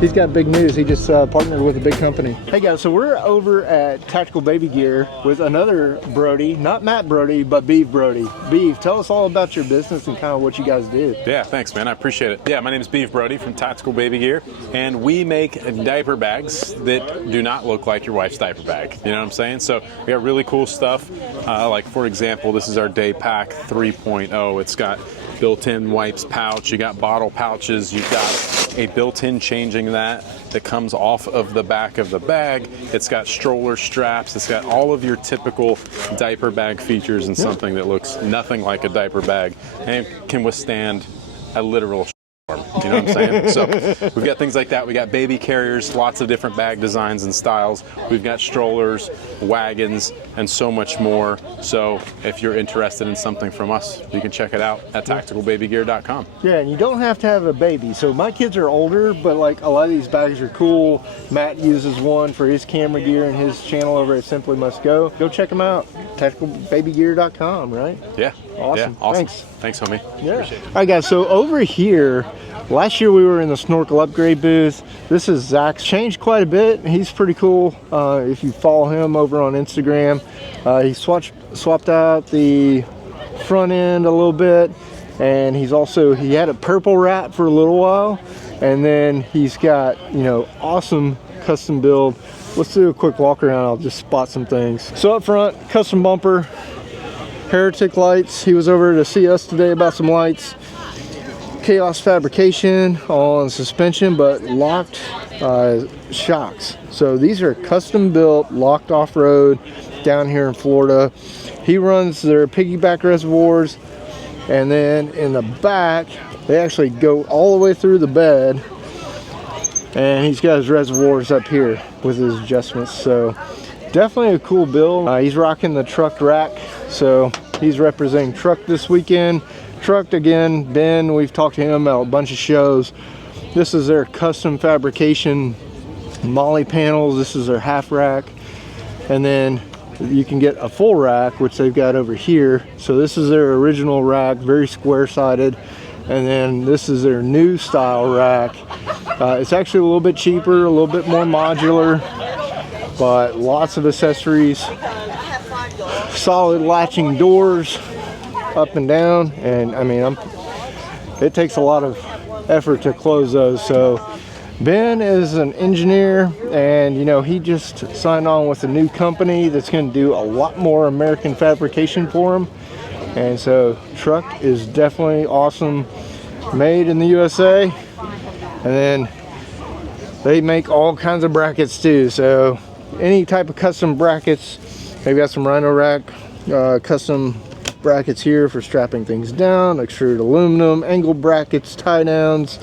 He's got big news. He just partnered with a big company. Hey guys, so we're over at Tactical Baby Gear with another Brody, not Matt Brody, but Beef Brody. Beef, tell us all about your business and kind of what you guys do. Yeah, thanks man, I appreciate it. Yeah, my name is Beef Brody from Tactical Baby Gear, and we make diaper bags that do not look like your wife's diaper bag. You know what I'm saying? So we got really cool stuff, like for example, this is our Day Pack 3.0. It's got built-in wipes pouch, you got bottle pouches, you've got a built-in changing that comes off of the back of the bag. It's got stroller straps, it's got all of your typical diaper bag features and something that looks nothing like a diaper bag and can withstand a literal storm. You know what I'm saying? So we've got things like that. We got baby carriers, lots of different bag designs and styles. We've got strollers, wagons, and so much more. So if you're interested in something from us, you can check it out at tacticalbabygear.com. Yeah, and you don't have to have a baby. So my kids are older, but like a lot of these bags are cool. Matt uses one for his camera gear and his channel over at Simply Must Go. Go check them out. Tacticalbabygear.com, right? Yeah. Awesome. Yeah, awesome. Thanks, homie. Yeah. Appreciate it. All right, guys. So over here, last year we were in the Snorkel upgrade booth. This is Zach's. Changed quite a bit. He's pretty cool. If you follow him over on Instagram, he swapped out the front end a little bit, and he had a purple wrap for a little while, and then he's got, you know, awesome custom build. Let's do a quick walk around. I'll just spot some things. So up front, custom bumper, Heretic lights. He was over to see us today about some lights. Chaos Fabrication on suspension, but locked shocks. So these are custom built, locked off-road down here in Florida. He runs their piggyback reservoirs, and then in the back they actually go all the way through the bed, and he's got his reservoirs up here with his adjustments. So definitely a cool build. He's rocking the truck rack, so he's representing truck this weekend. Trucked again, Ben, we've talked to him about a bunch of shows. This is their custom fabrication molly panels. This is their half rack, and then you can get a full rack, which they've got over here. So this is their original rack, very square sided, and then this is their new style rack. It's actually a little bit cheaper, a little bit more modular, but lots of accessories, solid latching doors up and down, and I mean, it takes a lot of effort to close those. So Ben is an engineer, and you know, he just signed on with a new company that's going to do a lot more American fabrication for him, and so truck is definitely awesome, made in the USA. And then they make all kinds of brackets too, so any type of custom brackets. They've got some Rhino Rack custom brackets here for strapping things down, extruded aluminum, angle brackets, tie downs.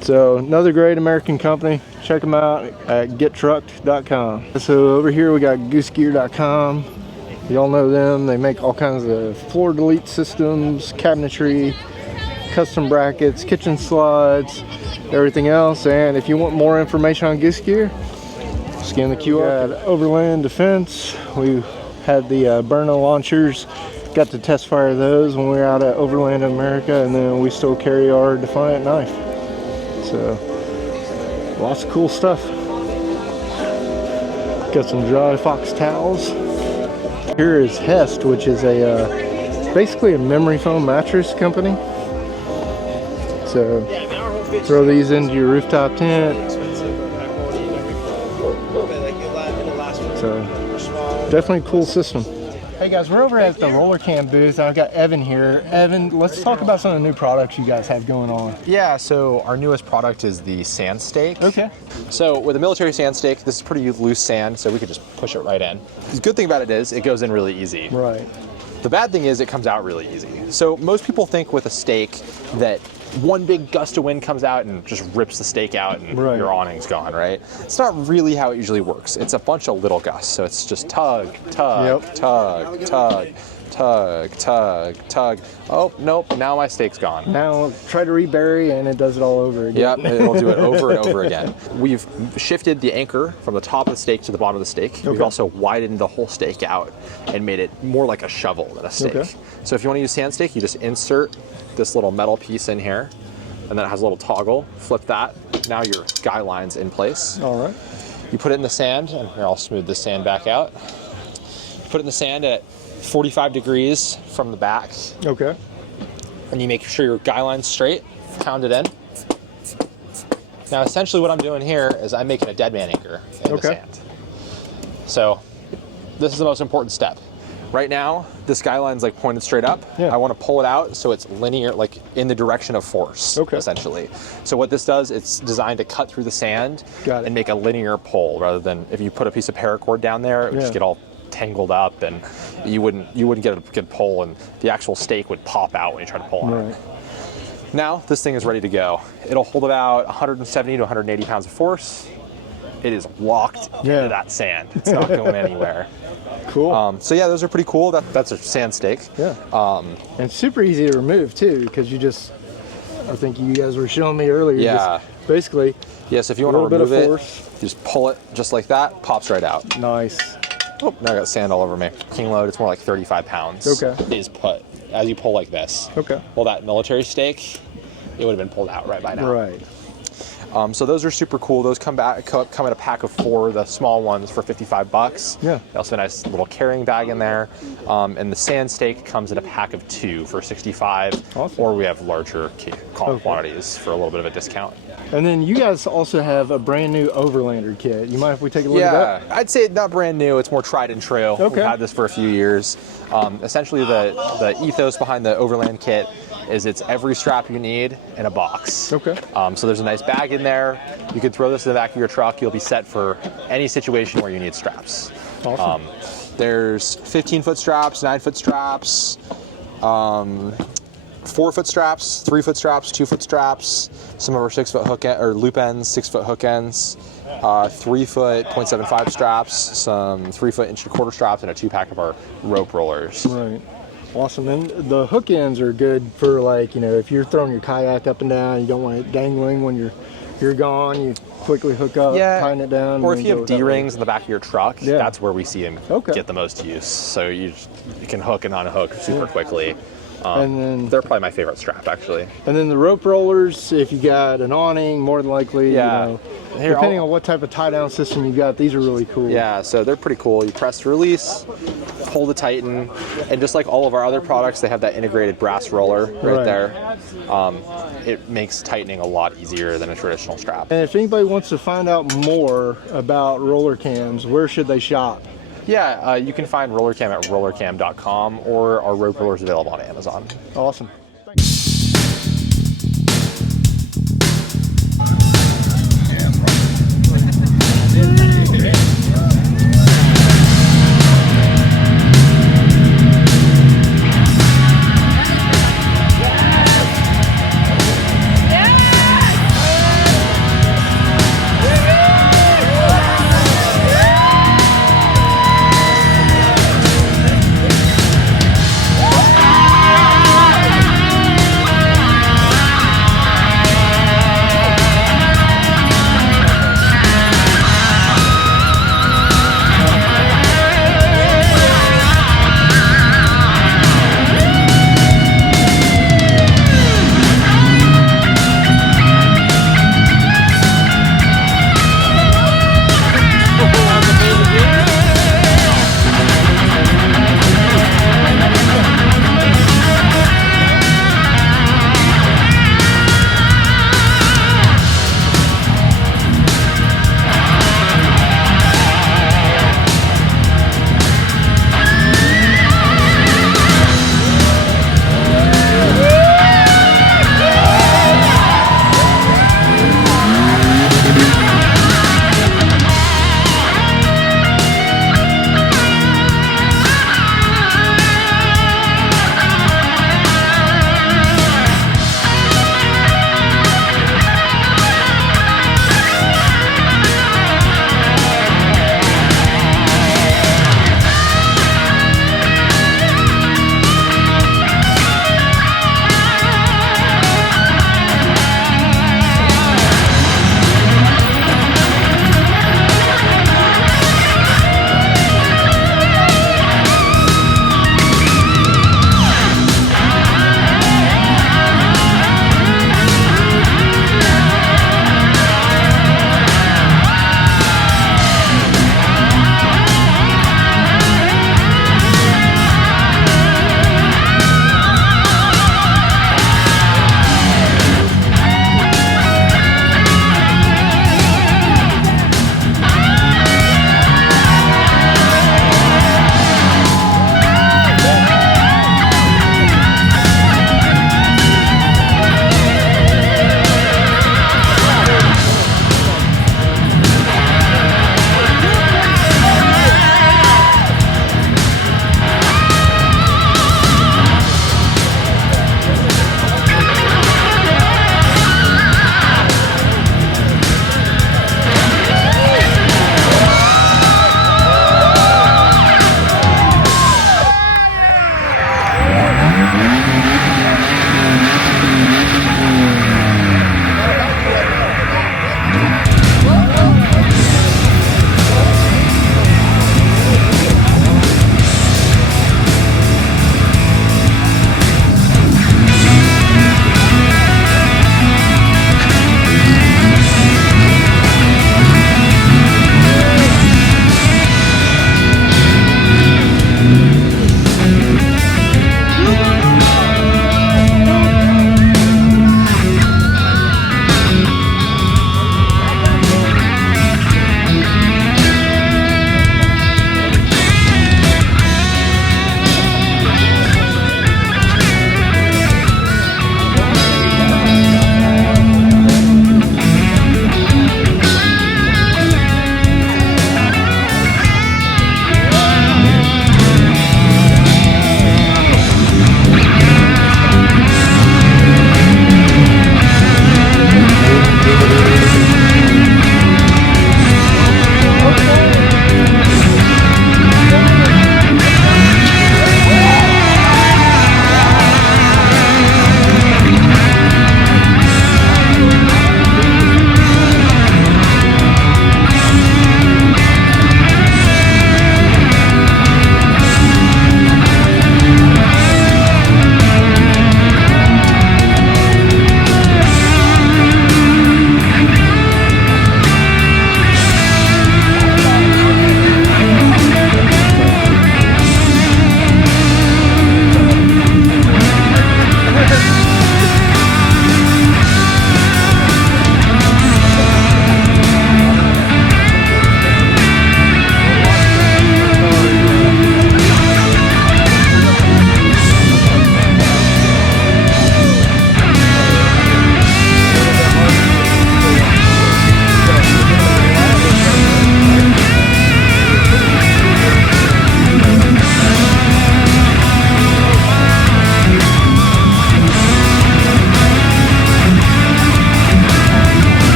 So another great American company. Check them out at gettrucked.com. So over here we got goosegear.com. Y'all know them. They make all kinds of floor delete systems, cabinetry, custom brackets, kitchen slides, everything else. And if you want more information on Goose Gear, scan the QR. At Overland Defense, we had the Burner launchers. Got to test fire those when we were out at Overland of America, and then we still carry our Defiant knife. So lots of cool stuff. Got some dry fox towels. Here is Hest, which is a basically a memory foam mattress company. So throw these into your rooftop tent. So definitely a cool system. Hey guys, we're over at the RollerCam booth. I've got Evan here. Evan, let's talk about some of the new products you guys have going on. Yeah, so our newest product is the sand stake. Okay. So with a military sand stake, this is pretty loose sand, so we could just push it right in. The good thing about it is it goes in really easy. Right. The bad thing is it comes out really easy. So most people think with a stake that one big gust of wind comes out and just rips the stake out and your awning's gone, right? It's not really how it usually works. It's a bunch of little gusts. So it's just tug, tug, tug, tug, tug, tug, tug. Oh, nope, now my stake's gone. Now try to rebury and it does it all over again. Yep, it'll do it over and over again. We've shifted the anchor from the top of the stake to the bottom of the stake. Okay. We've also widened the whole stake out and made it more like a shovel than a stake. Okay. So if you want to use sand stake, you just insert this little metal piece in here, and then it has a little toggle. Flip that, now your guy line's in place. All right. You put it in the sand, and here, I'll smooth the sand back out. Put it in the sand at 45 degrees from the back. Okay. And you make sure your guy line's straight, pound it in. Now, essentially what I'm doing here is I'm making a dead man anchor in the sand. So this is the most important step. Right now, this guy line's like pointed straight up. I want to pull it out so it's linear, like in the direction of force, essentially. So what this does, it's designed to cut through the sand and make a linear pull, rather than if you put a piece of paracord down there, it would just get all tangled up, and you wouldn't get a good pull, and the actual stake would pop out when you try to pull on it. Now this thing is ready to go. It'll hold about 170 to 180 pounds of force. It is locked into that sand. It's not going anywhere. Cool. So yeah, those are pretty cool. That's a sand stake. Yeah. And super easy to remove too, because you just, I think you guys were showing me earlier. Yeah. Just basically. Yes, if you want to remove it, just pull it just like that, pops right out. Nice. Oh, now I got sand all over me. King load, it's more like 35 pounds. Is put as you pull like this. Well, that military stake, it would have been pulled out right by now. Right. So those are super cool. Those come in a pack of 4, the small ones for $55. Yeah. They also have a nice little carrying bag in there. And the sand stake comes in a pack of 2 for $65. Awesome. Or we have larger quantities for a little bit of a discount. And then you guys also have a brand new Overlander kit. You mind if we take a look at that? Yeah, I'd say not brand new. It's more tried and true. We've had this for a few years. Essentially, the ethos behind the Overland kit is it's every strap you need in a box. So there's a nice bag in there. You can throw this in the back of your truck. You'll be set for any situation where you need straps. Awesome. There's 15-foot straps, 9-foot straps, 4-foot straps, 3-foot straps, 2-foot straps, some of our 6-foot hook or loop ends, 6-foot hook ends, 3-foot 0.75 straps, some 3-foot 1.25 straps, and a 2-pack of our rope rollers. Right. Awesome. And the hook ends are good for, like, you know, if you're throwing your kayak up and down, you don't want it dangling when you're gone, you quickly hook up, tying it down. Or if you have D-rings in the back of your truck, that's where we see them get the most use. So you can hook and unhook super quickly. And then they're probably my favorite strap, actually. And then the rope rollers, if you got an awning, more than likely, you know, depending on what type of tie-down system you got, these are really cool. Yeah, so they're pretty cool. You press to release, pull to tighten, and just like all of our other products, they have that integrated brass roller right there. It makes tightening a lot easier than a traditional strap. And if anybody wants to find out more about RollerCams, where should they shop? Yeah, you can find RollerCam at rollercam.com, or our rope rollers available on Amazon. Awesome.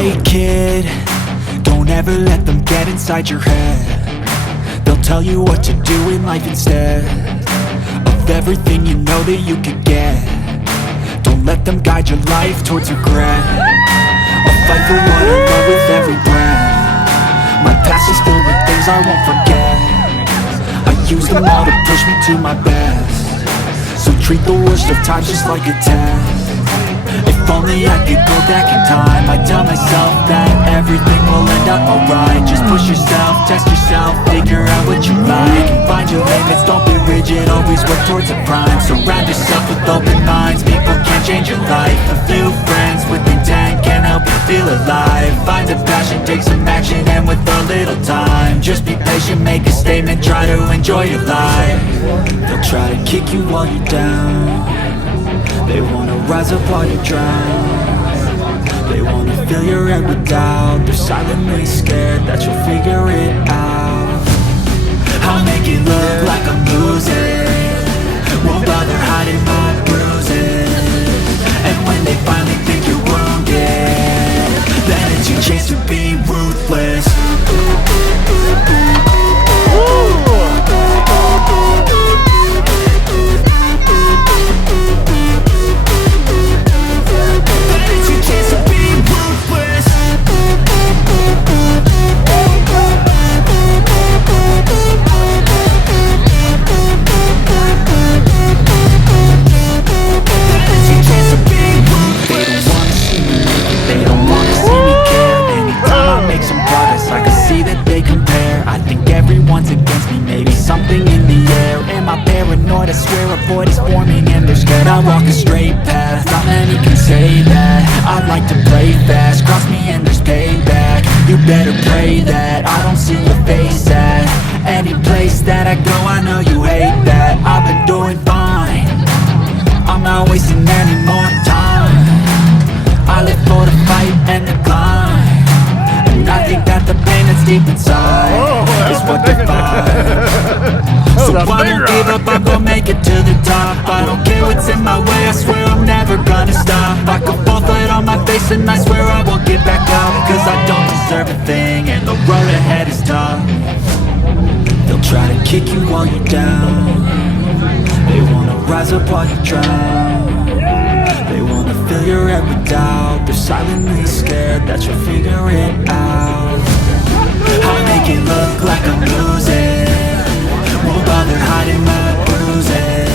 Hey kid, don't ever let them get inside your head. They'll tell you what to do in life instead of everything you know that you could get. Don't let them guide your life towards regret. I'll fight for what I love with every breath. My past is filled with things I won't forget. I use them all to push me to my best. So treat the worst of times just like a test. If only I could go back in time, I'd tell myself that everything will end up alright. Just push yourself, test yourself, figure out what you like, and find your limits, don't be rigid, always work towards a prime. Surround yourself with open minds, people can change your life. A few friends with intent can help you feel alive. Find a passion, take some action, and with a little time, just be patient, make a statement, try to enjoy your life. They'll try to kick you while you're down. They wanna rise up while you drown. They wanna fill your head with doubt. They're silently scared that you'll figure it out. I'll make it look like I'm losing, won't bother hiding my bruises. And when they finally think you're wounded, then it's your chance to be ruthless. Something in the air, am I paranoid? I swear a void is forming and they're scared. I walk a straight path, not many can say that. I like to play fast, cross me and there's payback. You better pray that I don't see your face at any place that I go. I know you hate that. I've been doing fine, I'm not wasting any more time. I live for the fight and the climb, and I think that the pain that's deep inside is what defines. So I won't give up, I'm gonna make it to the top. I don't care what's in my way, I swear I'm never gonna stop. I could fall flat on my face and I swear I won't get back up, cause I don't deserve a thing and the road ahead is tough. They'll try to kick you while you're down. They wanna rise up while you drown. They wanna fill your head with doubt. They're silently scared that you'll figure it out. I'll make it look like I'm losing, won't bother hiding my bruises.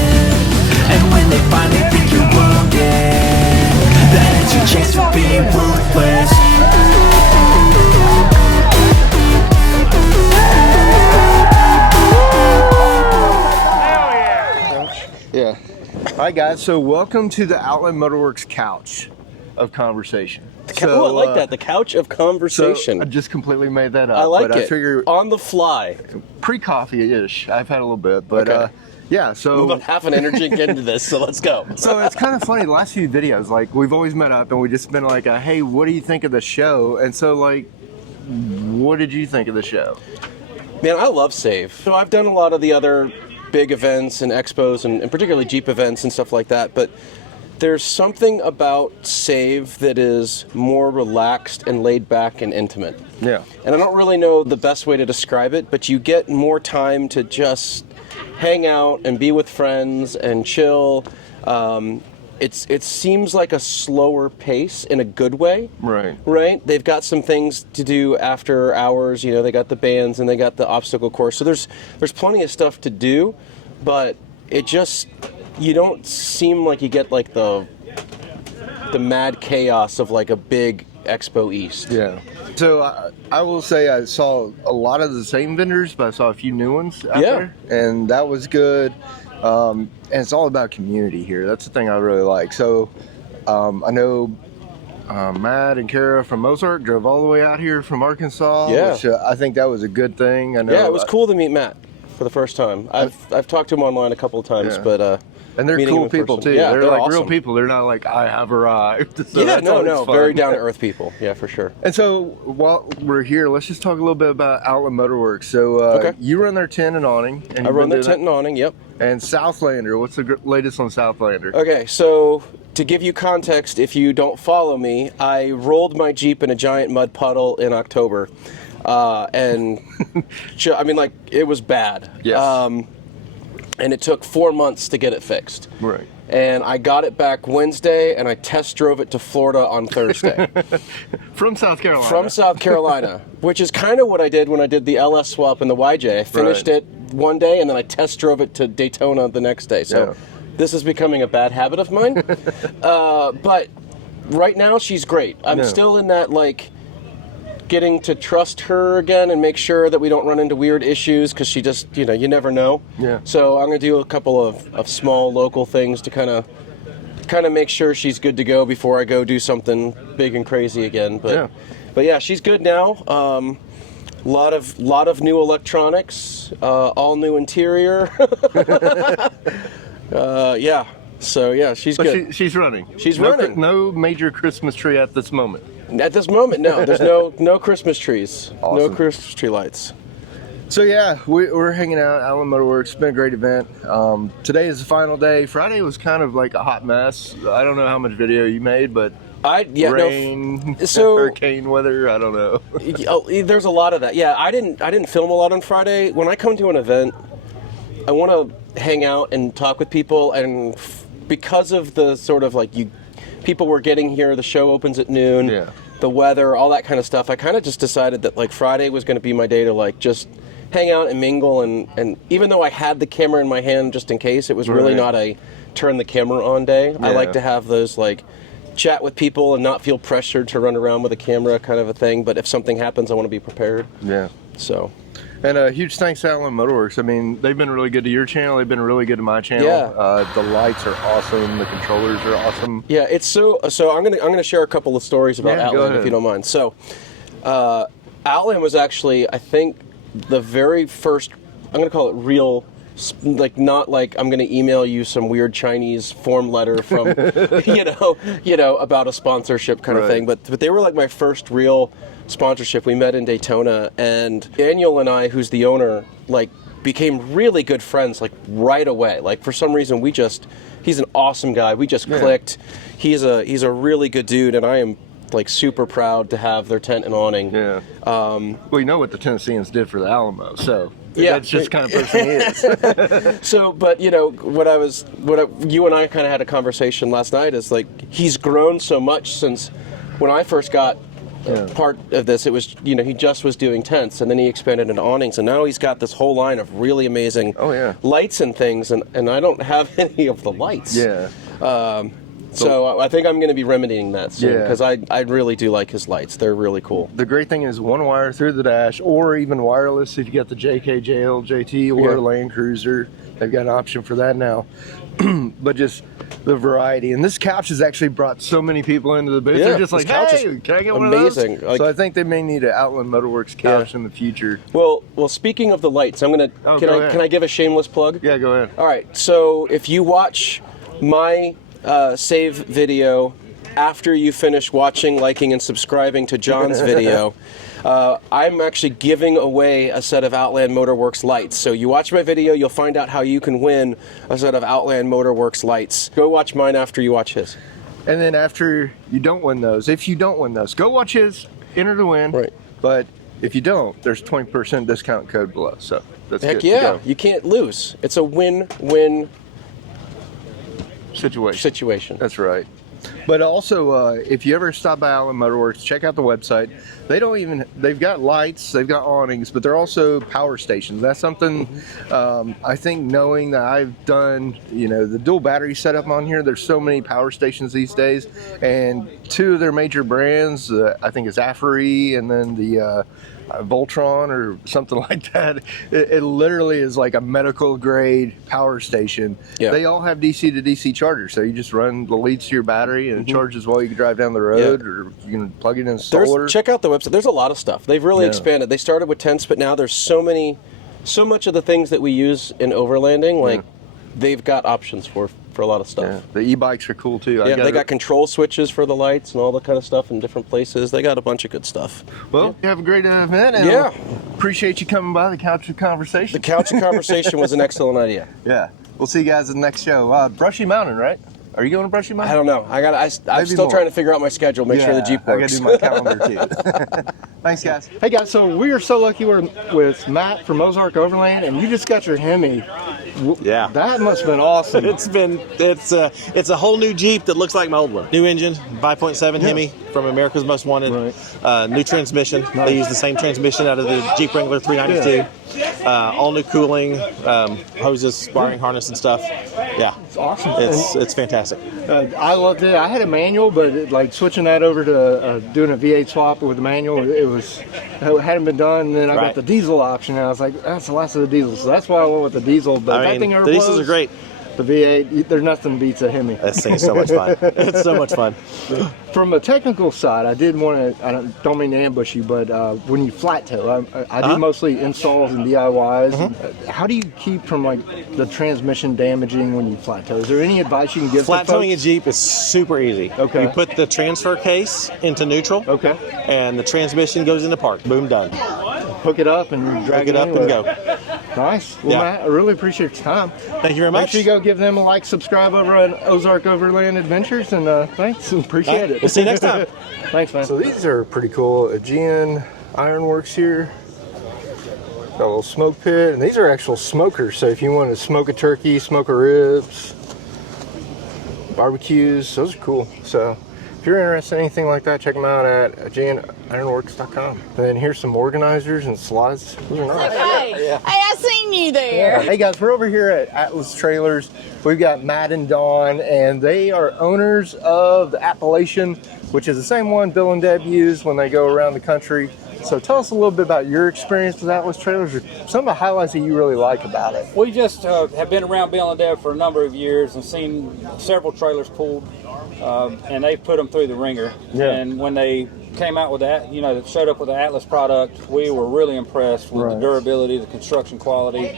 And when they finally think you're wounded, then it's your chance to be ruthless. Yeah. Hi guys, so welcome to the Outland Motorworks couch of conversation. I like that. The couch of conversation. So I just completely made that up. I like but it. I figure on the fly. Pre-coffee-ish. I've had a little bit, but okay. Yeah. So we about half an energy get into this, so let's go. So it's kind of funny. The last few videos, like we've always met up and we just been like, "Hey, what do you think of the show?" And so, like, what did you think of the show? Man, I love SAVE. So I've done a lot of the other big events and expos and particularly Jeep events and stuff like that, but there's something about SAVE that is more relaxed and laid back and intimate. Yeah. And I don't really know the best way to describe it, but you get more time to just hang out and be with friends and chill. It seems like a slower pace in a good way. Right. Right? They've got some things to do after hours. You know, they got the bands and they got the obstacle course. So there's plenty of stuff to do, but it just, you don't seem like you get like the mad chaos of like a big Expo East. Yeah. So I will say I saw a lot of the same vendors, but I saw a few new ones out there, and that was good. And it's all about community here. That's the thing I really like. So I know Matt and Kara from Ozark drove all the way out here from Arkansas, which I think that was a good thing. I know, it was cool to meet Matt for the first time. I've talked to him online a couple of times, but and they're cool people too. Yeah, they're like awesome. real people. They're not like I have arrived. So yeah, no, very down to earth people. Yeah, for sure. And so while we're here, let's just talk a little bit about Outland Motorworks. So you run their tent and awning. And I run their tent and awning. Yep. And Southlander, what's the latest on Southlander? Okay, so to give you context, if you don't follow me, I rolled my Jeep in a giant mud puddle in October. And I mean, like, it was bad. Yes. And it took 4 months to get it fixed. Right. And I got it back Wednesday, and I test drove it to Florida on Thursday. From South Carolina. From South Carolina, which is kind of what I did when I did the LS swap in the YJ. I finished it one day, and then I test drove it to Daytona the next day. So this is becoming a bad habit of mine. But right now, she's great. I'm still in that, like, getting to trust her again and make sure that we don't run into weird issues, because she just, you know, you never know. Yeah. So I'm going to do a couple of small local things to kind of make sure she's good to go before I go do something big and crazy again. But yeah, she's good now. Lot of new electronics, all new interior. Yeah. So yeah, she's good. She's running. She's running. No major Christmas tree at this moment. At this moment, no. There's no Christmas trees. Awesome. No Christmas tree lights. So yeah, we're hanging out at Outland Motorworks. It's been a great event. Today is the final day. Friday was kind of like a hot mess. I don't know how much video you made, but rain, hurricane weather. I don't know. There's a lot of that. Yeah, I didn't film a lot on Friday. When I come to an event, I want to hang out and talk with people, and because of the sort of like people were getting here, the show opens at noon. Yeah. The weather, all that kind of stuff. I kind of just decided that like Friday was going to be my day to like just hang out and mingle, and even though I had the camera in my hand just in case, it was really not a turn the camera on day. Yeah. I like to have those like chat with people and not feel pressured to run around with a camera kind of a thing, but if something happens, I want to be prepared. Yeah. So. And a huge thanks to Outland Motorworks. I mean, they've been really good to your channel. They've been really good to my channel. Yeah. The lights are awesome. The controllers are awesome. Yeah, it's so I'm gonna share a couple of stories about Outland if you don't mind. So, Outland was actually, I think, the very first. I'm gonna call it real. Like, not like I'm gonna email you some weird Chinese form letter from you know about a sponsorship kind of thing, but they were like my first real sponsorship. We met in Daytona, and Daniel and I, who's the owner, like became really good friends like right away. Like for some reason he's an awesome guy. We just clicked. He's a really good dude, and I am like super proud to have their tent and awning. Yeah. Well, you know what the Tennesseans did for the Alamo, so that's just kind of person he is. So, but you know, you and I kind of had a conversation last night is like, he's grown so much since when I first got part of this. It was, you know, he just was doing tents, and then he expanded into awnings, and now he's got this whole line of really amazing lights and things, and I don't have any of the lights. Yeah. So I think I'm going to be remedying that soon, because I really do like his lights. They're really cool. The great thing is one wire through the dash, or even wireless if you got the JK, JL, JT, or Land Cruiser. They've got an option for that now. But just the variety. And this couch has actually brought so many people into the booth. They're just like, hey, can I get one of those? Like, so I think they may need an Outland Motorworks couch in the future. Well, speaking of the lights, I'm going to, can I give a shameless plug? Yeah, go ahead. All right, so if you watch my save video after you finish watching, liking, and subscribing to John's video, I'm actually giving away a set of Outland Motorworks lights. So you watch my video, you'll find out how you can win a set of Outland Motorworks lights. Go watch mine after you watch his. And then after you don't win those, if you don't win those, go watch his, enter to win. Right. But if you don't, there's 20% discount code below. So that's Heck good. Yeah, you can't lose. It's a win-win situation. That's right. But also, if you ever stop by Outland Motorworks, check out the website. They've got lights, they've got awnings, but they're also power stations. That's something I think, knowing that I've done, you know, the dual battery setup on here, there's so many power stations these days, and two of their major brands, I think it's Afri and then the Voltron or something like that. It literally is like a medical grade power station. Yeah. They all have DC to DC chargers, so you just run the leads to your battery and it charges while you can drive down the road, or you can plug it in solar. Check out the website. There's a lot of stuff. They've really expanded. They started with tents, but now there's so much of the things that we use in overlanding, like they've got options for a lot of stuff. Yeah. The e-bikes are cool too. Yeah, they got control switches for the lights and all that kind of stuff in different places. They got a bunch of good stuff. Well, you have a great event, and appreciate you coming by the Couch of Conversation. The Couch of Conversation was an excellent idea. Yeah. We'll see you guys at the next show. Brushy Mountain, right? Are you going to Brushy Mountain? I don't know. I'm still trying to figure out my schedule, make sure the Jeep works. I got to do my calendar too. Thanks, guys. Hey, guys, so we are so lucky we're with Matt from Ozark Overland, and you just got your Hemi. Yeah. That must have been awesome. It's a whole new Jeep that looks like my old one. New engine, 5.7 Hemi from America's Most Wanted. Right. New transmission. Nice. They use the same transmission out of the Jeep Wrangler 392. Yeah. All new cooling, hoses, wiring harness and stuff. Yeah. It's awesome. It's fantastic. I loved it. I had a manual, but like switching that over to doing a V8 swap with the manual, it hadn't been done. And then I got the diesel option, and I was like, that's the last of the diesel. So that's why I went with the diesel. But that thing ever the diesels are great. The V8, there's nothing beats a Hemi. That thing's so much fun. It's so much fun. From a technical side, I did want to, I don't mean to ambush you, but when you flat tow, I do mostly installs and DIYs. How do you keep from like the transmission damaging when you flat tow? Is there any advice you can give Flat towing a Jeep is super easy. Okay. You put the transfer case into neutral. Okay. And the transmission goes into park. Boom, done. Hook it up and drag it up and go. Nice. Well, Matt, I really appreciate your time. Thank you very much. Make sure you go give them a like, subscribe over at Ozark Overland Adventures, and thanks. Appreciate it. We'll see you next time. Thanks, man. So these are pretty cool. Aegean Ironworks here. Got a little smoke pit, and these are actual smokers. So if you want to smoke a turkey, smoke a ribs, barbecues, those are cool. So if you're interested in anything like that, check them out at AegeanIronworks.com. And then here's some organizers and slides. Those are nice. Hey, I seen you there. Hey guys, we're over here at Atlas Trailers. We've got Matt and Dawn, and they are owners of the Appalachian, which is the same one Bill and Deb use when they go around the country. So tell us a little bit about your experience with Atlas Trailers, or some of the highlights that you really like about it. We just have been around Bill and Deb for a number of years and seen several trailers pulled, and they put them through the ringer. Yeah. And when they came out with that, that showed up with the Atlas product, we were really impressed with the durability, the construction quality,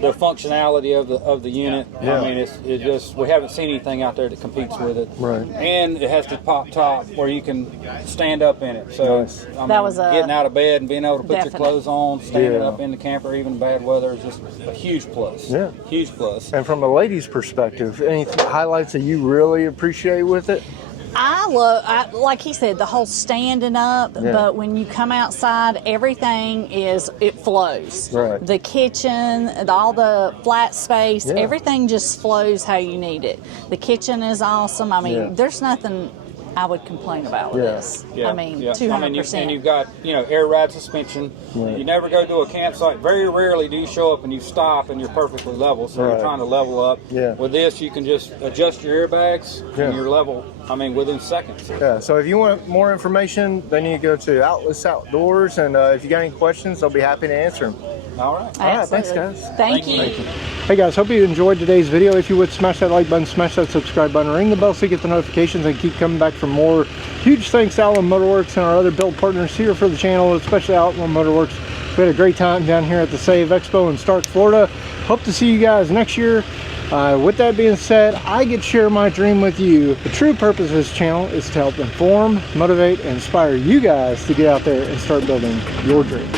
the functionality of the unit. Yeah. I mean, it just, we haven't seen anything out there that competes with it. Right. And it has the pop top where you can stand up in it. So I mean, that was getting out of bed and being able to put your clothes on, standing up in the camper, even in bad weather, is just a huge plus. Yeah. Huge plus. And from a lady's perspective, any highlights that you really appreciate with it? I love, like he said, the whole standing up, but when you come outside, everything it flows. Right. The kitchen, all the flat space, everything just flows how you need it. The kitchen is awesome. I mean, there's nothing I would complain about with this. I mean, 200%. And you've got, air ride suspension. You never go to a campsite. Very rarely do you show up and you stop and you're perfectly level. So you're trying to level up. With this, you can just adjust your airbags and you're level, within seconds. Yeah, so if you want more information, then you go to Atlas Outdoors, and if you got any questions, they'll be happy to answer them. All right. All right, thanks, guys. Thank you. Hey guys, hope you enjoyed today's video. If you would, smash that like button, smash that subscribe button, ring the bell so you get the notifications, and keep coming back for more. Huge thanks to Outland Motorworks and our other build partners here for the channel, especially Outland Motorworks. We had a great time down here at the SAVE Expo in Stark, Florida. Hope to see you guys next year. With that being said, I get to share my dream with you. The true purpose of this channel is to help inform, motivate, and inspire you guys to get out there and start building your dreams.